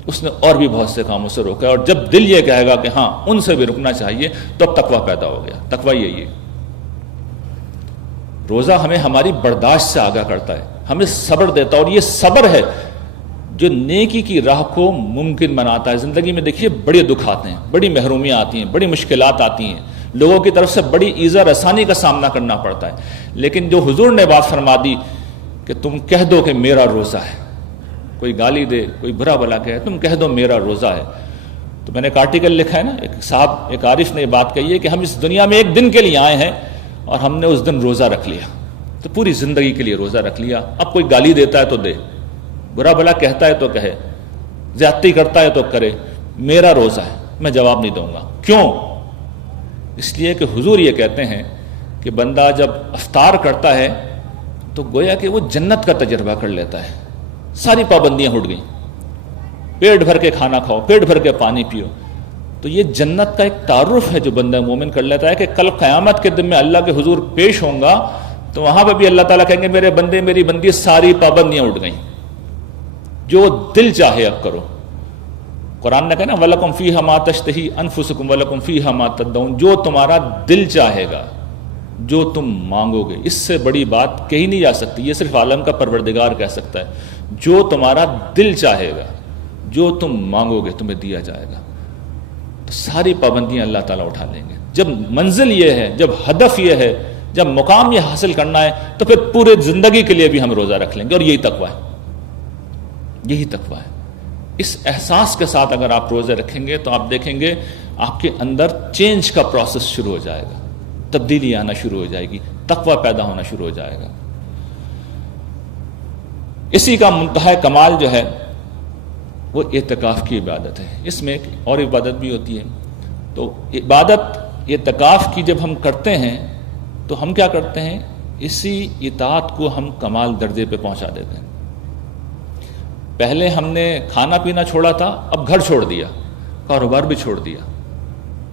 اس نے اور بھی بہت سے کاموں سے روکا ہے. اور جب دل یہ کہے گا کہ ہاں ان سے بھی رکنا چاہیے تو اب تقویٰ پیدا ہو گیا. تقویٰ یہی ہے. روزہ ہمیں ہماری برداشت سے آگاہ کرتا ہے, ہمیں صبر دیتا ہے, اور یہ صبر ہے جو نیکی کی راہ کو ممکن بناتا ہے. زندگی میں دیکھیے بڑے دکھ آتے ہیں, بڑی محرومیاں آتی ہیں, بڑی مشکلات آتی ہیں, لوگوں کی طرف سے بڑی ایذا رسانی کا سامنا کرنا پڑتا ہے. لیکن جو حضور نے بات فرما دی کہ تم کہہ دو کہ میرا روزہ ہے, کوئی گالی دے, کوئی برا بلا کہے, تم کہہ دو میرا روزہ ہے. تو میں نے ایک آرٹیکل لکھا ہے نا, ایک صاحب, ایک عارف نے یہ بات کہی ہے کہ ہم اس دنیا میں ایک دن کے لیے آئے ہیں اور ہم نے اس دن روزہ رکھ لیا, تو پوری زندگی کے لیے روزہ رکھ لیا. اب کوئی گالی دیتا ہے تو دے, برا بلا کہتا ہے تو کہے, زیادتی کرتا ہے تو کرے, میرا روزہ ہے, میں جواب نہیں دوں گا. کیوں؟ اس لیے کہ حضور یہ کہتے ہیں کہ بندہ جب افطار کرتا ہے تو گویا کہ وہ جنت کا تجربہ کر لیتا ہے. ساری پابندیاں ہٹ گئیں, پیٹ بھر کے کھانا کھاؤ, پیٹ بھر کے پانی پیو. تو یہ جنت کا ایک تعارف ہے جو بندہ مومن کر لیتا ہے کہ کل قیامت کے دن میں اللہ کے حضور پیش ہوں گا تو وہاں پہ بھی اللہ تعالیٰ کہیں گے میرے بندے, میری بندی, ساری پابندیاں اٹھ گئیں, جو دل چاہے اب کرو. قرآن نے کہا نا وَلَكُمْ فِيهَا مَا تَشْتَهِي أَنفُسُكُمْ وَلَكُمْ فِيهَا مَا تَدَّعُونَ, جو تمہارا دل چاہے گا, جو تم مانگو گے. اس سے بڑی بات کہی نہیں جا سکتی, یہ صرف عالم کا پروردگار کہہ سکتا ہے. جو تمہارا دل چاہے گا, جو تم مانگو گے تمہیں دیا جائے گا. تو ساری پابندیاں اللہ تعالیٰ اٹھا لیں گے. جب منزل یہ ہے, جب ہدف یہ ہے, جب مقام یہ حاصل کرنا ہے, تو پھر پورے زندگی کے لیے بھی ہم روزہ رکھ لیں گے. اور یہی تقویٰ ہے, یہی تقویٰ ہے. اس احساس کے ساتھ اگر آپ روزے رکھیں گے تو آپ دیکھیں گے آپ کے اندر چینج کا پروسیس شروع ہو جائے گا, تبدیلی آنا شروع ہو جائے گی, تقویٰ پیدا ہونا شروع ہو جائے گا. اسی کا منتہا کمال جو ہے وہ اعتکاف کی عبادت ہے. اس میں ایک اور عبادت بھی ہوتی ہے. تو عبادت اعتکاف کی جب ہم کرتے ہیں تو ہم کیا کرتے ہیں, اسی اطاعت کو ہم کمال درجے پہ پہنچا دیتے ہیں. پہلے ہم نے کھانا پینا چھوڑا تھا, اب گھر چھوڑ دیا, کاروبار بھی چھوڑ دیا,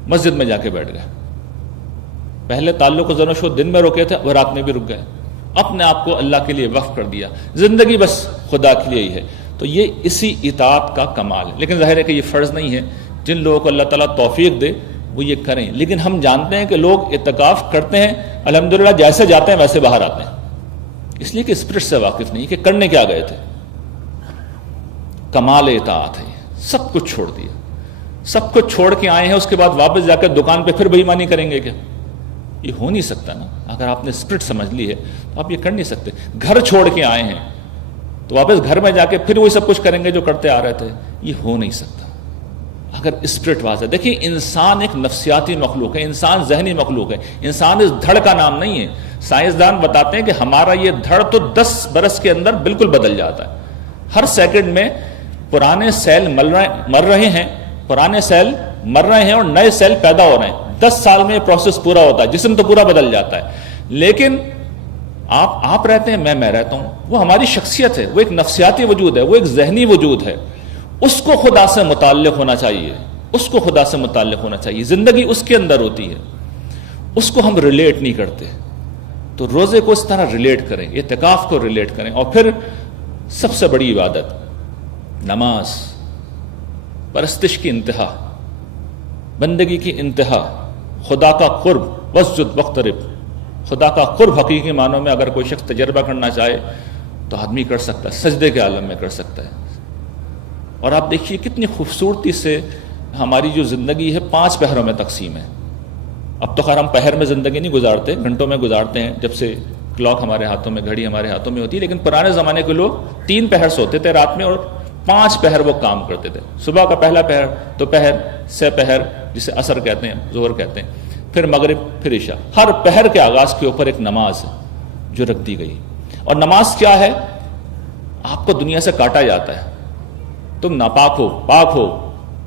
مسجد میں جا کے بیٹھ گئے. پہلے تعلق و زنوش و دن میں روکے تھے، وہ رات میں بھی رک گئے، اپنے آپ کو اللہ کے لیے وقف کر دیا، زندگی بس خدا کے لیے ہی ہے. تو یہ اسی اطاعت کا کمال ہے. لیکن ظاہر ہے کہ یہ فرض نہیں ہے، جن لوگوں کو اللہ تعالیٰ توفیق دے وہ یہ کریں. لیکن ہم جانتے ہیں کہ لوگ اعتکاف کرتے ہیں، الحمدللہ جیسے جاتے ہیں ویسے باہر آتے ہیں، اس لیے کہ اسپرٹ سے واقف نہیں کہ کرنے کیا گئے تھے. کمال اطاعت ہے، سب کچھ چھوڑ دیا، سب کچھ چھوڑ کے آئے ہیں، اس کے بعد واپس جا کے دکان پہ پھر بے ایمانی کریں گے کیا؟ یہ ہو نہیں سکتا نا. اگر آپ نے اسپرٹ سمجھ لی ہے تو آپ یہ کر نہیں سکتے. گھر چھوڑ کے آئے ہیں تو واپس گھر میں جا کے پھر وہی سب کچھ کریں گے جو کرتے آ رہے تھے، یہ ہو نہیں سکتا. اگر اسپرٹ واضح، دیکھیں انسان ایک نفسیاتی مخلوق ہے، انسان ذہنی مخلوق ہے، انسان اس دھڑ کا نام نہیں ہے. سائنسدان بتاتے ہیں کہ ہمارا یہ دھڑ تو 10 برس کے اندر بالکل بدل جاتا ہے. ہر سیکنڈ میں پرانے سیل مر رہے ہیں، پرانے سیل مر رہے ہیں اور نئے سیل پیدا ہو رہے ہیں. 10 سال میں یہ پروسیس پورا ہوتا ہے، جسم تو پورا بدل جاتا ہے. لیکن آپ رہتے ہیں، میں رہتا ہوں، وہ ہماری شخصیت ہے، وہ ایک نفسیاتی وجود ہے، وہ ایک ذہنی وجود ہے. اس کو خدا سے متعلق ہونا چاہیے، اس کو خدا سے متعلق ہونا چاہیے. زندگی اس کے اندر ہوتی ہے، اس کو ہم ریلیٹ نہیں کرتے. تو روزے کو اس طرح ریلیٹ کریں، اعتکاف کو ریلیٹ کریں. اور پھر سب سے بڑی عبادت نماز، پرستش کی انتہا، بندگی کی انتہا، خدا کا قرب، واسجد واقترب. خدا کا قرب حقیقی معنوں میں اگر کوئی شخص تجربہ کرنا چاہے تو آدمی کر سکتا ہے، سجدے کے عالم میں کر سکتا ہے. اور آپ دیکھیے کتنی خوبصورتی سے ہماری جو زندگی ہے 5 پہروں میں تقسیم ہے. اب تو خیر ہم پہر میں زندگی نہیں گزارتے، گھنٹوں میں گزارتے ہیں، جب سے کلاک ہمارے ہاتھوں میں، گھڑی ہمارے ہاتھوں میں ہوتی ہے. لیکن پرانے زمانے کے لوگ 3 پہر سوتے تھے رات میں اور 5 پہر وہ کام کرتے تھے. صبح کا پہلا پہر، دوپہر، 6 پہر جسے عصر کہتے ہیں، ظہر کہتے ہیں، پھر مغرب، پھر عشاء. ہر پہر کے آغاز کے اوپر ایک نماز ہے جو رکھ دی گئی. اور نماز کیا ہے؟ آپ کو دنیا سے کاٹا جاتا ہے، تم ناپاک ہو، پاک ہو،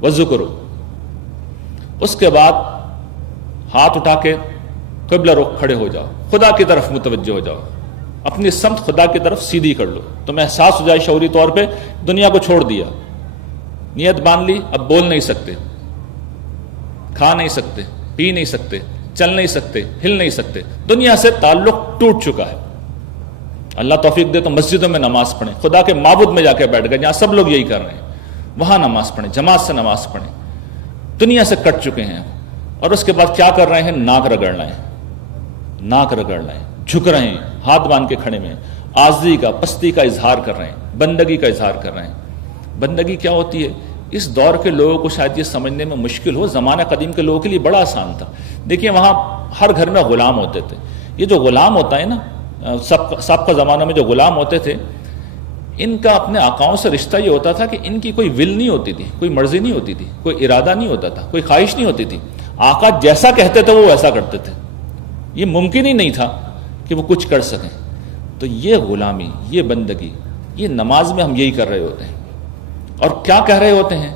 وضو کرو. اس کے بعد ہاتھ اٹھا کے قبلہ رخ کھڑے ہو جاؤ، خدا کی طرف متوجہ ہو جاؤ، اپنی سمت خدا کی طرف سیدھی کر لو. تمہیں احساس ہو جائے شعوری طور پہ دنیا کو چھوڑ دیا، نیت باندھ لی، اب بول نہیں سکتے، کھا نہیں سکتے، پی نہیں سکتے، چل نہیں سکتے، ہل نہیں سکتے، دنیا سے تعلق ٹوٹ چکا ہے. اللہ توفیق دے تو مسجدوں میں نماز پڑھیں، خدا کے معبود میں جا کے بیٹھ گئے جہاں سب لوگ یہی کر رہے ہیں، وہاں نماز پڑھیں، جماعت سے نماز پڑھیں. دنیا سے کٹ چکے ہیں اور اس کے بعد کیا کر رہے ہیں؟ ناک رگڑ رہے ہیں، ناک رگڑ رہے ہیں، جھک رہے ہیں، ہاتھ باندھ کے کھڑے میں، عاجزی کا، پستی کا اظہار کر رہے ہیں، بندگی کا اظہار کر رہے ہیں. بندگی کیا ہوتی ہے؟ اس دور کے لوگوں کو شاید یہ سمجھنے میں مشکل ہو، زمانہ قدیم کے لوگوں کے لیے بڑا آسان تھا. دیکھیے وہاں ہر گھر میں غلام ہوتے تھے. یہ جو غلام ہوتا ہے نا، سب کا زمانہ میں جو غلام ہوتے تھے، ان کا اپنے آقاؤں سے رشتہ یہ ہوتا تھا کہ ان کی کوئی ول نہیں ہوتی تھی، کوئی مرضی نہیں ہوتی تھی، کوئی ارادہ نہیں ہوتا تھا، کوئی خواہش نہیں ہوتی تھی. آقا جیسا کہتے تھے وہ ویسا کرتے تھے. یہ ممکن ہی نہیں تھا کہ وہ کچھ کر سکیں. تو یہ غلامی، یہ بندگی، یہ نماز میں ہم یہی کر رہے ہوتے ہیں. اور کیا کہہ رہے ہوتے ہیں؟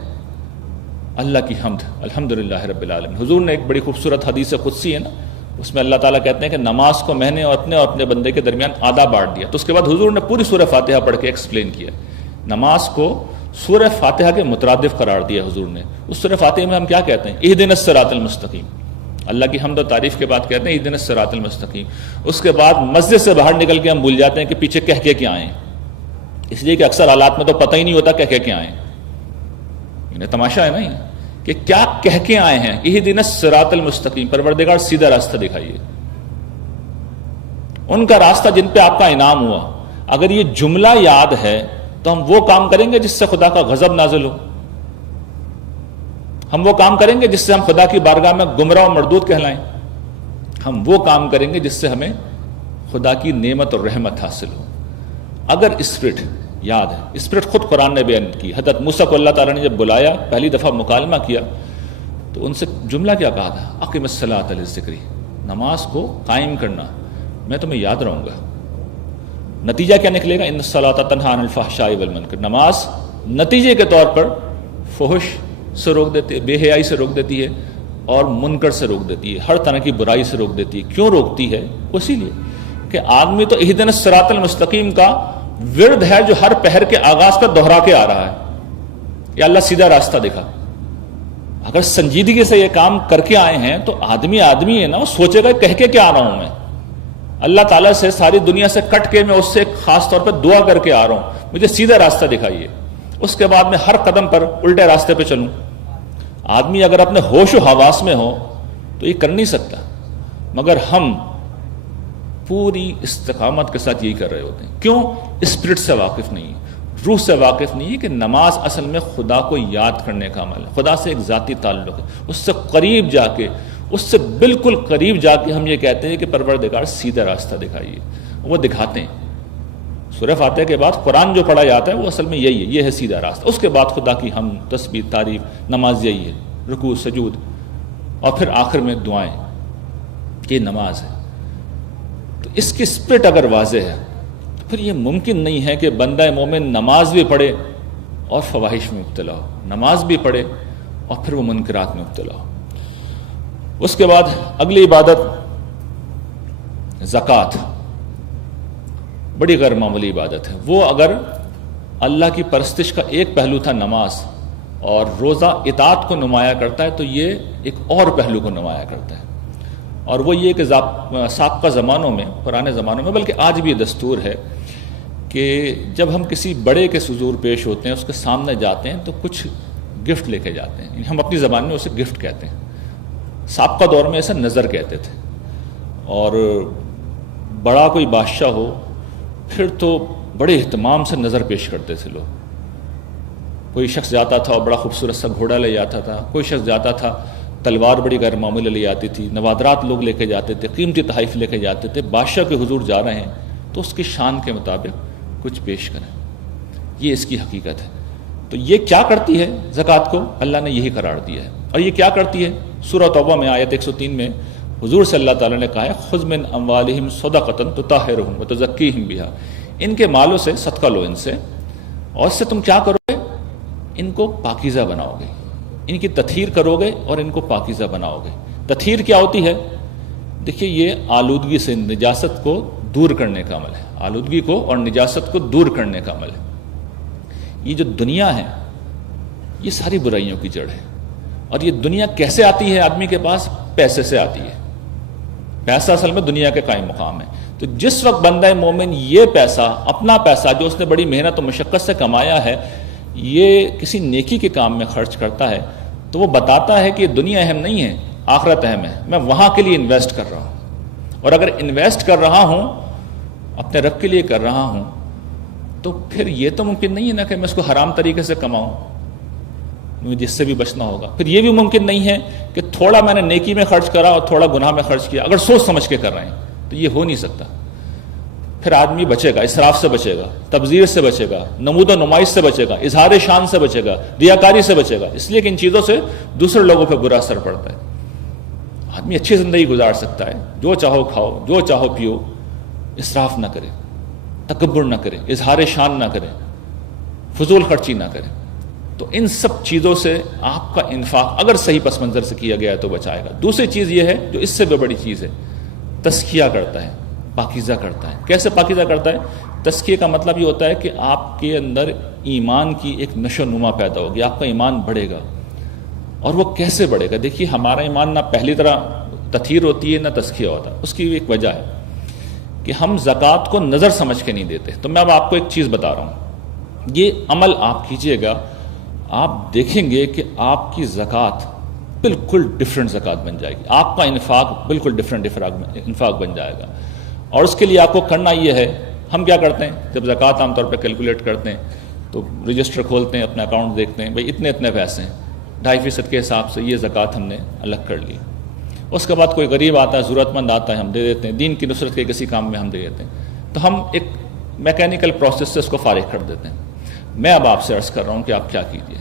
اللہ کی حمد، الحمدللہ رب العالمین. حضور نے ایک بڑی خوبصورت حدیث قدسی ہے نا، اس میں اللہ تعالیٰ کہتے ہیں کہ نماز کو میں نے اور اپنے بندے کے درمیان آدھا بانٹ دیا. تو اس کے بعد حضور نے پوری سورہ فاتحہ پڑھ کے ایکسپلین کیا. نماز کو سورہ فاتحہ کے مترادف قرار دیا حضور نے. اس سورہ فاتحہ میں ہم کیا کہتے ہیں؟ اہدنا الصراط المستقیم. اللہ کی حمد و تعریف کے بعد کہتے ہیں اہدنا الصراط المستقیم. اس کے بعد مسجد سے باہر نکل کے ہم بھول جاتے ہیں کہ پیچھے کہہ کے کیا آئے ہیں، اس لیے کہ اکثر حالات میں تو پتہ ہی نہیں ہوتا کہہ کے کیا آئے ہیں. انہیں تماشا ہے نا یہ کہ کیا کہہ کے آئے ہیں. اہدنا الصراط المستقیم، پروردگار سیدھا راستہ دکھائیے. ان کا راستہ جن پہ آپ کا انعام ہوا. اگر یہ جملہ یاد ہے تو ہم وہ کام کریں گے جس سے خدا کا غضب نازل ہو. ہم وہ کام کریں گے جس سے ہم خدا کی بارگاہ میں گمراہ و مردود کہلائیں. ہم وہ کام کریں گے جس سے ہمیں خدا کی نعمت اور رحمت حاصل ہو. اگر اسپرٹ یاد ہے، اسپرٹ خود قرآن نے بیان کی. حضرت موسیٰ کو اللہ تعالیٰ نے جب بلایا، پہلی دفعہ مکالمہ کیا، تو ان سے جملہ کیا کہا تھا؟ اقم الصلاۃ لذکری، نماز کو قائم کرنا، میں تمہیں یاد رہوں گا. نتیجہ کیا نکلے گا؟ ان الصلاۃ تنہی عن الفحشاء والمنکر. نماز نتیجے کے طور پر فحش سے روک دیتی ہے، بے حیائی سے روک دیتی ہے اور منکر سے روک دیتی ہے، ہر طرح کی برائی سے روک دیتی ہے. کیوں روکتی ہے؟ اسی لیے کہ آدمی تو اہدنا الصراط المستقیم کا ورد ہے جو ہر پہر کے آغاز کا دہرا کے آ رہا ہے. یا اللہ سیدھا راستہ دکھا. اگر سنجیدگی سے یہ کام کر کے آئے ہیں تو آدمی ہے نا، وہ سوچے گا کہہ کے کیا آ رہا ہوں میں، اللہ تعالیٰ سے ساری دنیا سے کٹ کے میں اس سے خاص طور پہ دعا کر کے آ رہا ہوں، مجھے سیدھا راستہ دکھائیے، اس کے بعد میں ہر قدم پر الٹے راستے پہ چلوں۔ آدمی اگر اپنے ہوش و حواس میں ہو تو یہ کر نہیں سکتا، مگر ہم پوری استقامت کے ساتھ یہی کر رہے ہوتے ہیں۔ کیوں؟ اسپرٹ سے واقف نہیں ہے، روح سے واقف نہیں ہے کہ نماز اصل میں خدا کو یاد کرنے کا عمل ہے، خدا سے ایک ذاتی تعلق ہے، اس سے قریب جا کے، اس سے بالکل قریب جا کے ہم یہ کہتے ہیں کہ پروردگار سیدھا راستہ دکھائیے، وہ دکھاتے ہیں۔ سورہ فاتحہ کے بعد قرآن جو پڑھا جاتا ہے وہ اصل میں یہی ہے، یہ ہے سیدھا راستہ، اس کے بعد خدا کی ہم تسبیح تعریف، نماز یہی ہے، رکوع سجود، اور پھر آخر میں دعائیں، یہ نماز ہے۔ تو اس کی اسپرٹ اگر واضح ہے تو پھر یہ ممکن نہیں ہے کہ بندہ مومن نماز بھی پڑھے اور فواحش میں مبتلا ہو، نماز بھی پڑھے اور پھر وہ منکرات میں مبتلا ہو۔ اس کے بعد اگلی عبادت زکوٰۃ، بڑی غیر معمولی عبادت ہے۔ وہ اگر اللہ کی پرستش کا ایک پہلو تھا نماز، اور روزہ اطاعت کو نمایاں کرتا ہے، تو یہ ایک اور پہلو کو نمایاں کرتا ہے، اور وہ یہ کہ سابقہ زمانوں میں، پرانے زمانوں میں، بلکہ آج بھی یہ دستور ہے کہ جب ہم کسی بڑے کے حضور پیش ہوتے ہیں، اس کے سامنے جاتے ہیں تو کچھ گفٹ لے کے جاتے ہیں، ہم اپنی زبان میں اسے گفٹ کہتے ہیں، سابقہ دور میں اسے نظر کہتے تھے۔ اور بڑا کوئی بادشاہ ہو پھر تو بڑے اہتمام سے نظر پیش کرتے تھے لوگ، کوئی شخص جاتا تھا اور بڑا خوبصورت سا گھوڑا لے جاتا تھا، کوئی شخص جاتا تھا تلوار بڑی غیر معمولی لے جاتی تھی، نوادرات لوگ لے کے جاتے تھے، قیمتی تحائف لے کے جاتے تھے۔ بادشاہ کے حضور جا رہے ہیں تو اس کی شان کے مطابق کچھ پیش کریں، یہ اس کی حقیقت ہے۔ تو یہ کیا کرتی ہے زکوٰۃ کو؟ اللہ نے یہی قرار دیا ہے۔ اور یہ کیا کرتی ہے؟ سورہ توبہ میں آیت 103 میں حضور صلی اللہ تعالیٰ نے کہا ہے، خذ من اموالہم صدقۃ تطہرہم وتزکیہم بہا، ان کے مالوں سے صدقہ لو، ان سے، اور اس سے تم کیا کرو گے؟ ان کو پاکیزہ بناؤ گے، ان کی تطہیر کرو گے اور ان کو پاکیزہ بناؤ گے۔ تطہیر کیا ہوتی ہے؟ دیکھیے، یہ آلودگی سے، نجاست کو دور کرنے کا عمل ہے، آلودگی کو اور نجاست کو دور کرنے کا عمل ہے۔ یہ جو دنیا ہے یہ ساری برائیوں کی جڑ ہے، اور یہ دنیا کیسے آتی ہے آدمی کے پاس؟ پیسے سے آتی ہے۔ پیسہ اصل میں دنیا کے قائم مقام ہے۔ تو جس وقت بندہ مومن یہ پیسہ، اپنا پیسہ جو اس نے بڑی محنت و مشقت سے کمایا ہے، یہ کسی نیکی کے کام میں خرچ کرتا ہے، تو وہ بتاتا ہے کہ دنیا اہم نہیں ہے، آخرت اہم ہے، میں وہاں کے لیے انویسٹ کر رہا ہوں۔ اور اگر انویسٹ کر رہا ہوں، اپنے رب کے لیے کر رہا ہوں، تو پھر یہ تو ممکن نہیں ہے نا کہ میں اس کو حرام طریقے سے کماؤں، مجھے جس سے بھی بچنا ہوگا۔ پھر یہ بھی ممکن نہیں ہے کہ تھوڑا میں نے نیکی میں خرچ کرا اور تھوڑا گناہ میں خرچ کیا، اگر سوچ سمجھ کے کر رہے ہیں تو یہ ہو نہیں سکتا۔ پھر آدمی بچے گا، اسراف سے بچے گا، تبذیر سے بچے گا، نمود و نمائش سے بچے گا، اظہار شان سے بچے گا، ریاکاری سے بچے گا، اس لیے کہ ان چیزوں سے دوسرے لوگوں پہ برا اثر پڑتا ہے۔ آدمی اچھی زندگی گزار سکتا ہے، جو چاہو کھاؤ، جو چاہو پیو، اسراف نہ کرے، تکبر نہ کرے، اظہار شان نہ کرے، فضول خرچی نہ کرے۔ تو ان سب چیزوں سے آپ کا انفاق اگر صحیح پس منظر سے کیا گیا ہے تو بچائے گا۔ دوسری چیز یہ ہے جو اس سے بھی بڑی چیز ہے، تزکیہ کرتا ہے، پاکیزہ کرتا ہے۔ کیسے پاکیزہ کرتا ہے؟ تزکیہ کا مطلب یہ ہوتا ہے کہ آپ کے اندر ایمان کی ایک نشو و نما پیدا ہوگی، آپ کا ایمان بڑھے گا۔ اور وہ کیسے بڑھے گا؟ دیکھیے، ہمارا ایمان نہ پہلی طرح تطہیر ہوتی ہے نہ تزکیہ ہوتا، اس کی ایک وجہ ہے کہ ہم زکوٰۃ کو نظر سمجھ کے نہیں دیتے۔ تو میں اب آپ کو ایک چیز بتا رہا ہوں، یہ عمل آپ کیجئے گا، آپ دیکھیں گے کہ آپ کی زکوٰۃ بالکل ڈیفرنٹ زکوٰۃ بن جائے گی، آپ کا انفاق بالکل ڈیفرنٹ انفاق بن جائے گا۔ اور اس کے لیے آپ کو کرنا یہ ہے، ہم کیا کرتے ہیں جب زکوٰۃ عام طور پہ کیلکولیٹ کرتے ہیں تو رجسٹر کھولتے ہیں، اپنا اکاؤنٹ دیکھتے ہیں، بھئی اتنے پیسے ہیں، 2.5% کے حساب سے یہ زکوٰۃ ہم نے الگ کر لی۔ اس کے بعد کوئی غریب آتا ہے، ضرورت مند آتا ہے، ہم دے دیتے ہیں، دین کی نصرت کے کسی کام میں ہم دے دیتے ہیں، تو ہم ایک میکینیکل پروسیس سے اس کو فارغ کر دیتے ہیں۔ میں اب آپ سے عرض کر رہا ہوں کہ آپ کیا کیجئے،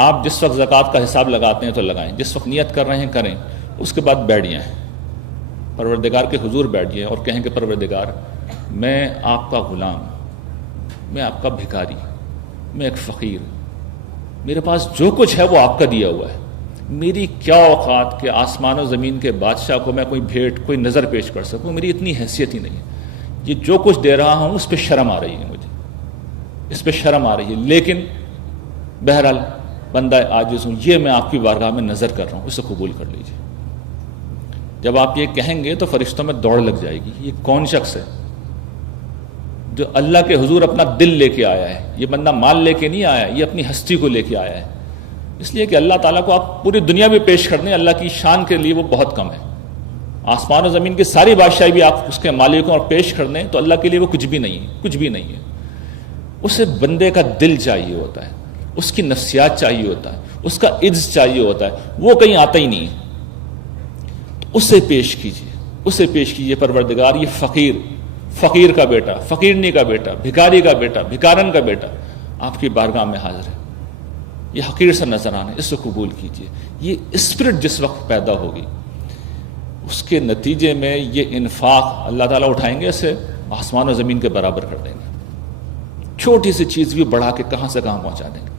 آپ جس وقت زکوٰۃ کا حساب لگاتے ہیں تو لگائیں، جس وقت نیت کر رہے ہیں کریں، اس کے بعد بیٹھ جائیں، پروردگار کے حضور بیٹھ جائیں اور کہیں کہ پروردگار، میں آپ کا غلام، میں آپ کا بھکاری، میں ایک فقیر، میرے پاس جو کچھ ہے وہ آپ کا دیا ہوا ہے، میری کیا اوقات کہ آسمان و زمین کے بادشاہ کو میں کوئی بھیٹ، کوئی نظر پیش کر سکوں، میری اتنی حیثیت ہی نہیں ہے، یہ جو کچھ دے رہا ہوں اس پہ شرم آ رہی ہے، مجھے اس پہ شرم آ رہی ہے، لیکن بہرحال بندہ عاجز ہوں، یہ میں آپ کی بارگاہ میں نظر کر رہا ہوں، اسے قبول کر لیجیے۔ جب آپ یہ کہیں گے تو فرشتوں میں دوڑ لگ جائے گی، یہ کون شخص ہے جو اللہ کے حضور اپنا دل لے کے آیا ہے؟ یہ بندہ مال لے کے نہیں آیا، یہ اپنی ہستی کو لے کے آیا ہے۔ اس لیے کہ اللہ تعالیٰ کو آپ پوری دنیا میں پیش کر دیں، اللہ کی شان کے لیے وہ بہت کم ہے۔ آسمان و زمین کی ساری بادشاہی بھی آپ اس کے مالکوں اور پیش کر دیں تو اللہ کے لیے وہ کچھ بھی نہیں ہے، کچھ بھی نہیں ہے۔ اسے بندے کا دل چاہیے ہوتا ہے، اس کی نفسیات چاہیے ہوتا ہے، اس کا عجز چاہیے ہوتا ہے، وہ کہیں آتا ہی نہیں ہے۔ اسے پیش کیجیے، اسے پیش کیجیے، پروردگار یہ فقیر کا بیٹا، فقیرنی کا بیٹا، بھکاری کا بیٹا، بھکارن کا بیٹا آپ کی بارگاہ میں حاضر ہے، یہ حقیر سا نظر آنا ہے، اس کو قبول کیجیے۔ یہ اسپرٹ جس وقت پیدا ہوگی اس کے نتیجے میں یہ انفاق اللہ تعالیٰ اٹھائیں گے، اسے آسمان و زمین کے برابر کر دیں گے، چھوٹی سی چیز بھی بڑھا کے کہاں سے کہاں پہنچا دیں گے۔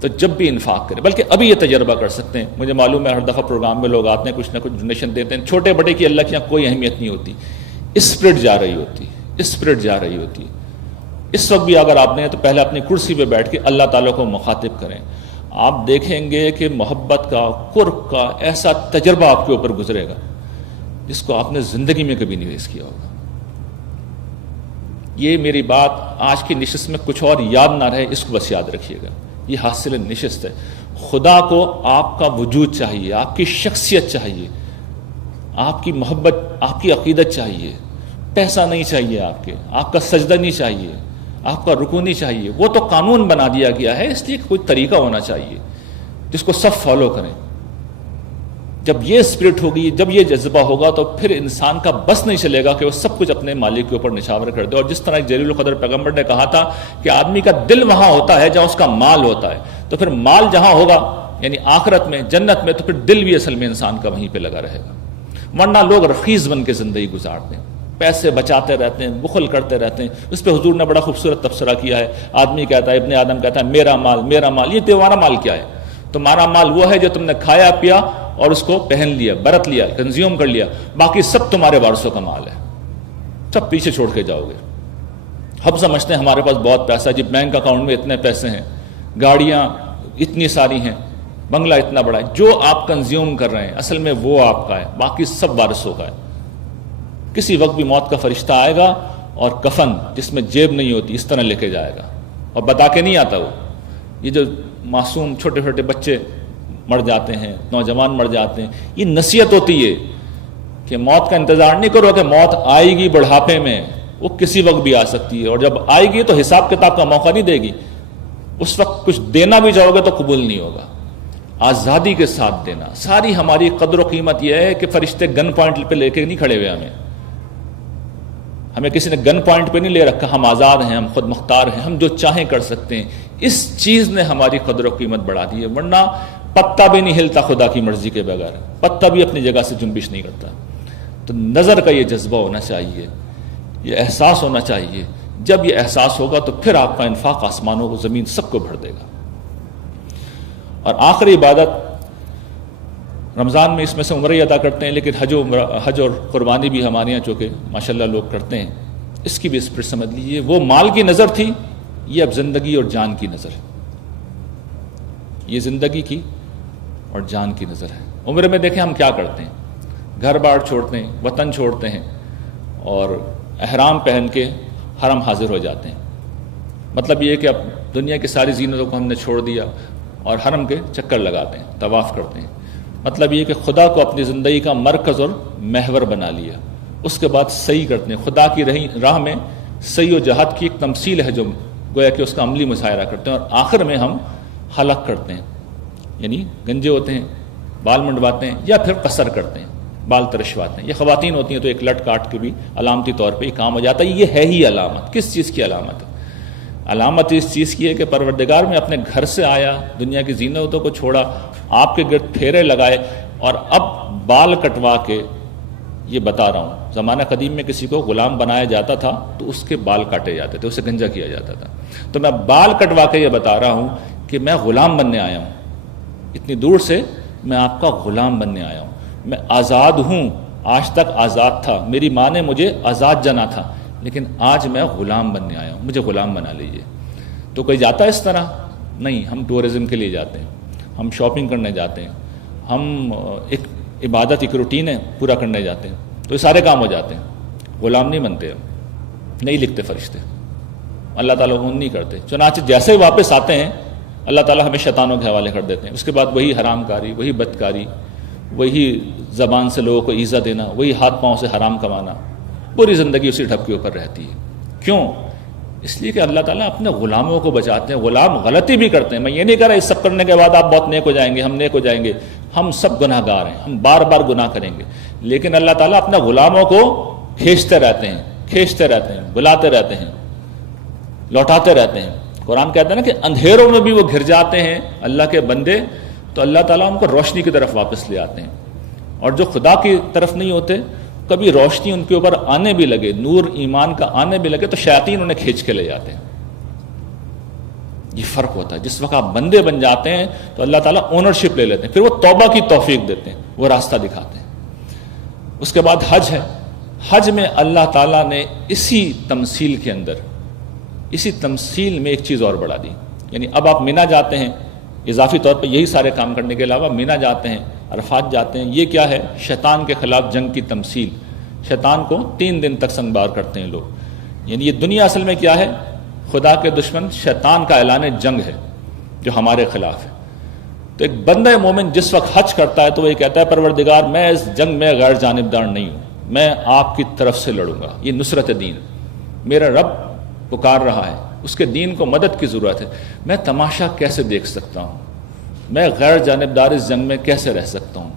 تو جب بھی انفاق کریں، بلکہ ابھی یہ تجربہ کر سکتے ہیں۔ مجھے معلوم ہے ہر دفعہ پروگرام میں لوگ آتے ہیں، کچھ نہ کچھ ڈونیشن دیتے ہیں، چھوٹے بڑے کی اللہ کی یہاں کوئی اہمیت نہیں ہوتی، اسپرٹ جا رہی ہوتی، اسپرٹ جا رہی ہوتی۔ اس وقت بھی اگر آپ نے تو پہلے اپنی کرسی پہ بیٹھ کے اللہ تعالیٰ کو مخاطب کریں، آپ دیکھیں گے کہ محبت کا، قرب کا ایسا تجربہ آپ کے اوپر گزرے گا جس کو آپ نے زندگی میں کبھی نہیں فیس کیا ہوگا۔ یہ میری بات آج کی نشست میں کچھ اور یاد نہ رہے، اس کو بس یاد رکھیے گا، یہ حاصل نشست ہے۔ خدا کو آپ کا وجود چاہیے، آپ کی شخصیت چاہیے، آپ کی محبت، آپ کی عقیدت چاہیے، پیسہ نہیں چاہیے، آپ کا سجدہ نہیں چاہیے، آپ کا رکوع نہیں چاہیے۔ وہ تو قانون بنا دیا گیا ہے، اس لیے کوئی طریقہ ہونا چاہیے جس کو سب فالو کریں۔ جب یہ اسپرٹ ہوگی، جب یہ جذبہ ہوگا تو پھر انسان کا بس نہیں چلے گا کہ وہ سب کچھ اپنے مالک کے اوپر نچھاور کر دے۔ اور جس طرح جلیل القدر پیغمبر نے کہا تھا کہ آدمی کا دل وہاں ہوتا ہے جہاں اس کا مال ہوتا ہے، تو پھر مال جہاں ہوگا یعنی آخرت میں، جنت میں، تو پھر دل بھی اصل میں انسان کا وہیں پہ لگا رہے گا۔ ورنہ لوگ رخیص بن کے زندگی گزارتے ہیں، پیسے بچاتے رہتے ہیں، بخل کرتے رہتے ہیں۔ اس پہ حضور نے بڑا خوبصورت تبصرہ کیا ہے۔ آدمی کہتا ہے، ابن آدم کہتا ہے میرا مال، میرا مال۔ یہ تمہارا مال کیا ہے؟ تمہارا مال وہ ہے جو تم نے کھایا پیا اور اس کو پہن لیا، برت لیا، کنزیوم کر لیا، باقی سب تمہارے وارثوں کا مال ہے، سب پیچھے چھوڑ کے جاؤ گے۔ ہم سمجھتے ہیں ہمارے پاس بہت پیسہ، جب بینک اکاؤنٹ میں اتنے پیسے ہیں، گاڑیاں اتنی ساری ہیں، بنگلہ اتنا بڑا ہے، جو آپ کنزیوم کر رہے ہیں اصل میں وہ آپ کا ہے، باقی سب وارثوں کا ہے۔ کسی وقت بھی موت کا فرشتہ آئے گا اور کفن جس میں جیب نہیں ہوتی اس طرح لے کے جائے گا، اور بتا کے نہیں آتا وہ۔ یہ جو معصوم چھوٹے چھوٹے بچے مر جاتے ہیں، نوجوان مر جاتے ہیں، یہ نصیحت ہوتی ہے کہ موت کا انتظار نہیں کرو کہ موت آئے گی بڑھاپے میں، وہ کسی وقت بھی آ سکتی ہے، اور جب آئے گی تو حساب کتاب کا موقع نہیں دے گی۔ اس وقت کچھ دینا بھی جاؤ گے تو قبول نہیں ہوگا۔ آزادی کے ساتھ دینا، ساری ہماری قدر و قیمت یہ ہے کہ فرشتے گن پوائنٹ پہ لے کے نہیں کھڑے ہوئے، ہمیں کسی نے گن پوائنٹ پہ نہیں لے رکھا، ہم آزاد ہیں، ہم خود مختار ہیں، ہم جو چاہیں کر سکتے ہیں۔ اس چیز نے ہماری قدر و قیمت بڑھا دی ہے، ورنہ پتہ بھی نہیں ہلتا خدا کی مرضی کے بغیر، پتہ بھی اپنی جگہ سے جنبش نہیں کرتا۔ تو نظر کا یہ جذبہ ہونا چاہیے، یہ احساس ہونا چاہیے۔ جب یہ احساس ہوگا تو پھر آپ کا انفاق آسمانوں کو، زمین سب کو بھر دے گا۔ اور آخری عبادت رمضان میں اس میں سے عمرہ ہی ادا کرتے ہیں، لیکن حج اور قربانی بھی ہمارے یہاں چونکہ ماشاءاللہ لوگ کرتے ہیں، اس کی بھی اسپرٹ سمجھ لیجیے۔ وہ مال کی نظر تھی، یہ اب زندگی اور جان کی نظر ہے، یہ زندگی کی اور جان کی نظر ہے۔ عمرے میں دیکھیں ہم کیا کرتے ہیں، گھر بار چھوڑتے ہیں، وطن چھوڑتے ہیں، اور احرام پہن کے حرم حاضر ہو جاتے ہیں۔ مطلب یہ ہے کہ اب دنیا کی ساری زینتوں کو ہم نے چھوڑ دیا اور حرم کے چکر لگاتے ہیں، طواف کرتے ہیں۔ مطلب یہ کہ خدا کو اپنی زندگی کا مرکز اور محور بنا لیا۔ اس کے بعد صحیح کرتے ہیں، خدا کی راہ میں صحیح و جہاد کی ایک تمثیل ہے جو گویا کہ اس کا عملی مظاہرہ کرتے ہیں، اور آخر میں ہم حلق کرتے ہیں، یعنی گنجے ہوتے ہیں، بال منڈواتے ہیں، یا پھر قصر کرتے ہیں، بال ترشواتے ہیں۔ یہ خواتین ہوتی ہیں تو ایک لٹ کاٹ کے بھی علامتی طور پہ یہ کام ہو جاتا ہے۔ یہ ہے ہی علامت، کس چیز کی علامت ہے؟ علامت اس چیز کی ہے کہ پروردگار میں اپنے گھر سے آیا، دنیا کی زینتوں کو چھوڑا، آپ کے گرد پھیرے لگائے، اور اب بال کٹوا کے، یہ بتا رہا ہوں زمانہ قدیم میں کسی کو غلام بنایا جاتا تھا تو اس کے بال کاٹے جاتے تھے، اسے گنجا کیا جاتا تھا۔ تو میں بال کٹوا کے یہ بتا رہا ہوں کہ میں غلام بننے آیا ہوں، اتنی دور سے میں آپ کا غلام بننے آیا ہوں۔ میں آزاد ہوں، آج تک آزاد تھا، میری ماں نے مجھے آزاد جنا تھا، لیکن آج میں غلام بننے آیا ہوں، مجھے غلام بنا لیجیے۔ تو کوئی جاتا ہے اس طرح؟ نہیں، ہم ٹورزم کے لیے جاتے ہیں، ہم شاپنگ کرنے جاتے ہیں، ہم ایک عبادت ایک روٹین ہے پورا کرنے جاتے ہیں، تو یہ سارے کام ہو جاتے ہیں، غلام نہیں بنتے، نہیں لکھتے فرشتے، اللہ تعالیٰ وہ نہیں کرتے۔ چنانچہ جیسے ہی واپس آتے ہیں اللہ تعالیٰ ہمیں شیطانوں کے حوالے کر دیتے ہیں، اس کے بعد وہی حرام کاری، وہی بدکاری، وہی زبان سے لوگوں کو ایذا دینا، وہی ہاتھ پاؤں سے حرام کمانا، پوری زندگی اسی ڈھب کے اوپر رہتی ہے۔ کیوں؟ اس لیے کہ اللہ تعالیٰ اپنے غلاموں کو بچاتے ہیں۔ غلام غلطی بھی کرتے ہیں، میں یہ نہیں کہہ رہا اس سب کرنے کے بعد آپ بہت نیک ہو جائیں گے، ہم نیک ہو جائیں گے، ہم سب گناہ گار ہیں، ہم بار بار گناہ کریں گے، لیکن اللہ تعالیٰ اپنے غلاموں کو کھینچتے رہتے ہیں، بلاتے رہتے ہیں، لوٹاتے رہتے ہیں۔ قرآن کہتا ہے نا کہ اندھیروں میں بھی وہ گھر جاتے ہیں اللہ کے بندے، تو اللہ تعالیٰ ان کو روشنی کی طرف واپس لے آتے ہیں۔ اور جو خدا کی طرف نہیں ہوتے، کبھی روشنی ان کے اوپر آنے بھی لگے، نور ایمان کا آنے بھی لگے، تو شیاطین انہیں کھینچ کے لے جاتے ہیں۔ یہ فرق ہوتا ہے۔ جس وقت آپ بندے بن جاتے ہیں تو اللہ تعالیٰ اونرشپ لے لیتے ہیں، پھر وہ توبہ کی توفیق دیتے ہیں، وہ راستہ دکھاتے ہیں۔ اس کے بعد حج ہے۔ حج میں اللہ تعالیٰ نے اسی تمثیل کے اندر، اسی تمثیل میں ایک چیز اور بڑھا دی، یعنی اب آپ مینا جاتے ہیں، اضافی طور پہ یہی سارے کام کرنے کے علاوہ مینا جاتے ہیں، عرفات جاتے ہیں، یہ کیا ہے؟ شیطان کے خلاف جنگ کی تمثیل۔ شیطان کو 3 دن تک سنگبار کرتے ہیں لوگ، یعنی یہ دنیا اصل میں کیا ہے؟ خدا کے دشمن شیطان کا اعلان جنگ ہے جو ہمارے خلاف ہے۔ تو ایک بندہ مومن جس وقت حج کرتا ہے تو وہ یہ کہتا ہے پروردگار میں اس جنگ میں غیر جانبدار نہیں ہوں، میں آپ کی طرف سے لڑوں گا، یہ نصرت دین، میرا رب پکار رہا ہے، اس کے دین کو مدد کی ضرورت ہے، میں تماشا کیسے دیکھ سکتا ہوں؟ میں غیر جانبدار اس جنگ میں کیسے رہ سکتا ہوں؟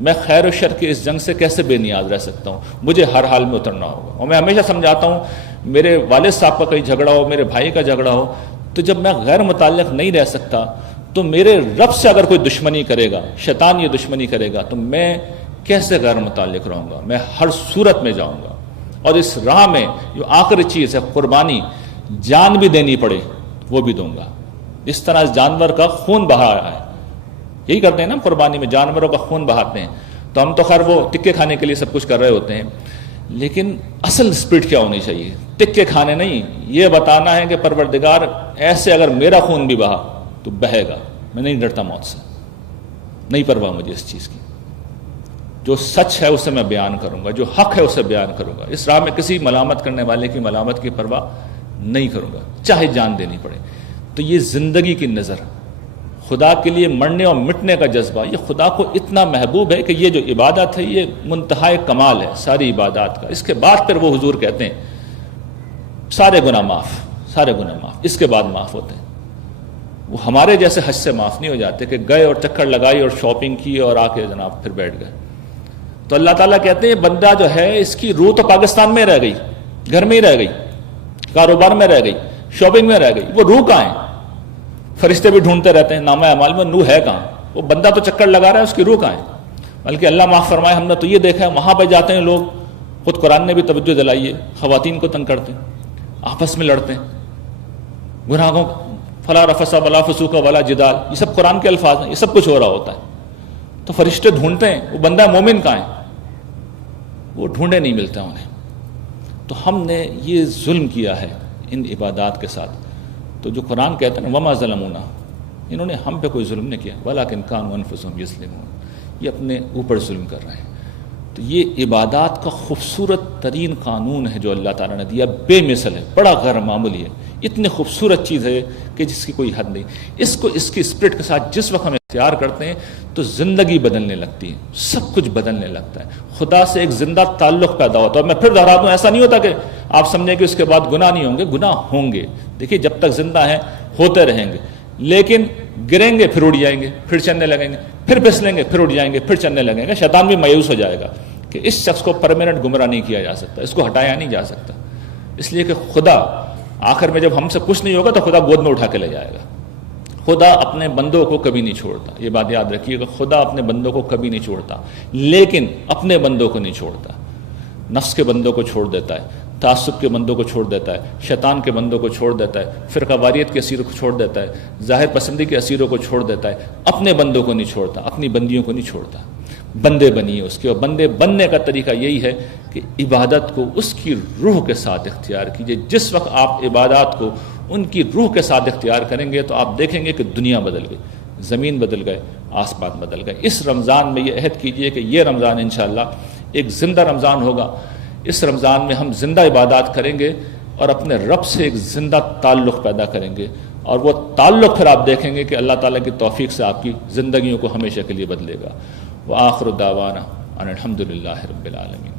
میں خیر و شر کی اس جنگ سے کیسے بے نیاز رہ سکتا ہوں؟ مجھے ہر حال میں اترنا ہوگا۔ اور میں ہمیشہ سمجھاتا ہوں، میرے والد صاحب کا کہیں جھگڑا ہو، میرے بھائی کا جھگڑا ہو، تو جب میں غیر متعلق نہیں رہ سکتا تو میرے رب سے اگر کوئی دشمنی کرے گا، شیطان یہ دشمنی کرے گا، تو میں کیسے غیر متعلق رہوں گا؟ میں ہر صورت میں جاؤں گا، اور اس راہ میں جو آخری چیز ہے قربانی، جان بھی دینی پڑے وہ بھی دوں گا۔ اس طرح اس جانور کا خون بہا رہا ہے، یہی کرتے ہیں نا قربانی میں، جانوروں کا خون بہاتے ہیں۔ تو ہم تو خیر وہ ٹکے کھانے کے لیے سب کچھ کر رہے ہوتے ہیں، لیکن اصل اسپرٹ کیا ہونی چاہیے؟ ٹکے کھانے نہیں، یہ بتانا ہے کہ پروردگار ایسے اگر میرا خون بھی بہا تو بہے گا، میں نہیں ڈرتا موت سے، نہیں پرواہ مجھے اس چیز کی، جو سچ ہے اسے میں بیان کروں گا، جو حق ہے اسے بیان کروں گا، اس راہ میں کسی ملامت کرنے والے کی ملامت کی پرواہ نہیں کروں گا، چاہے جان دینی پڑے۔ تو یہ زندگی کی نظر، خدا کے لیے مرنے اور مٹنے کا جذبہ، یہ خدا کو اتنا محبوب ہے کہ یہ جو عبادت ہے یہ منتہائے کمال ہے ساری عبادات کا۔ اس کے بعد پھر وہ حضور کہتے ہیں سارے گناہ معاف، سارے گناہ معاف، اس کے بعد معاف ہوتے ہیں۔ وہ ہمارے جیسے حج سے معاف نہیں ہو جاتے کہ گئے اور چکر لگائی اور شاپنگ کی اور آ کے جناب پھر بیٹھ گئے۔ تو اللہ تعالیٰ کہتے ہیں یہ بندہ جو ہے اس کی روح تو پاکستان میں رہ گئی، گھر میں ہی رہ گئی، کاروبار میں رہ گئی، شاپنگ میں رہ گئی، وہ روح کہاں ہے؟ فرشتے بھی ڈھونڈتے رہتے ہیں نامہ اعمال میں، روح ہے کہاں؟ وہ بندہ تو چکر لگا رہا ہے، اس کی روح کہاں ہے؟ بلکہ اللہ معاف فرمائے، ہم نے تو یہ دیکھا ہے وہاں پہ جاتے ہیں لوگ، خود قرآن نے بھی توجہ دلائی ہے، خواتین کو تنگ کرتے ہیں، آپس میں لڑتے ہیں، گناہوں فلا رفث ولا فسوق ولا جدال، یہ سب قرآن کے الفاظ ہیں، یہ سب کچھ ہو رہا ہوتا ہے۔ تو فرشتے ڈھونڈتے ہیں وہ بندہ مومن کہاں ہے، وہ ڈھونڈے نہیں ملتا انہیں۔ تو ہم نے یہ ظلم کیا ہے ان عبادات کے ساتھ۔ تو جو قرآن کہتا ہے نا وما ظلمونا، انہوں نے ہم پہ کوئی ظلم نہیں کیا، ولکن کانوا انفسہم یظلمون، یہ اپنے اوپر ظلم کر رہے ہیں۔ تو یہ عبادات کا خوبصورت ترین قانون ہے جو اللہ تعالیٰ نے دیا، بے مثل ہے، بڑا غیر معمولی ہے، اتنی خوبصورت چیز ہے کہ جس کی کوئی حد نہیں۔ اس کو اس کی اسپرٹ کے ساتھ جس وقت ہم اختیار کرتے ہیں تو زندگی بدلنے لگتی ہے، سب کچھ بدلنے لگتا ہے، خدا سے ایک زندہ تعلق پیدا ہوتا ہے۔ میں پھر دہراتا ہوں، ایسا نہیں ہوتا کہ آپ سمجھیں کہ اس کے بعد گناہ نہیں ہوں گے، گناہ ہوں گے، دیکھیے جب تک زندہ ہیں ہوتے رہیں گے، لیکن گریں گے پھر اڑ جائیں گے، پھر چلنے لگیں گے، پھر پھسلیں گے پھر اڑ جائیں گے، پھر چلنے لگیں گے۔ شیطان بھی مایوس ہو جائے گا کہ اس شخص کو پرماننٹ گمراہ نہیں کیا جا سکتا، اس کو ہٹایا نہیں جا سکتا، اس لیے کہ خدا آخر میں جب ہم سے کچھ نہیں ہوگا تو خدا گود میں اٹھا کے لے جائے گا۔ خدا اپنے بندوں کو کبھی نہیں چھوڑتا، یہ بات یاد رکھیے کہ خدا اپنے بندوں کو کبھی نہیں چھوڑتا، لیکن اپنے بندوں کو نہیں چھوڑتا، نفس کے بندوں کو چھوڑ دیتا ہے، تعصب کے بندوں کو چھوڑ دیتا ہے، شیطان کے بندوں کو چھوڑ دیتا ہے، فرقہ واریت کے اسیروں کو چھوڑ دیتا ہے، ظاہر پسندی کے اسیروں کو چھوڑ دیتا ہے، اپنے بندوں کو نہیں چھوڑتا، اپنی بندیوں کو نہیں چھوڑتا۔ بندے بنیے اس کے، اور بندے بننے کا طریقہ یہی ہے کہ عبادت کو اس کی روح کے ساتھ اختیار کیجئے۔ جس وقت آپ عبادات کو ان کی روح کے ساتھ اختیار کریں گے تو آپ دیکھیں گے کہ دنیا بدل گئی، زمین بدل گئے، آسمان بدل گئے۔ اس رمضان میں یہ عہد کیجئے کہ یہ رمضان انشاءاللہ ایک زندہ رمضان ہوگا، اس رمضان میں ہم زندہ عبادات کریں گے اور اپنے رب سے ایک زندہ تعلق پیدا کریں گے، اور وہ تعلق پھر آپ دیکھیں گے کہ اللہ تعالیٰ کی توفیق سے آپ کی زندگیوں کو ہمیشہ کے لیے بدلے گا۔ وآخر دعوانا ان الحمد للہ رب العالمین۔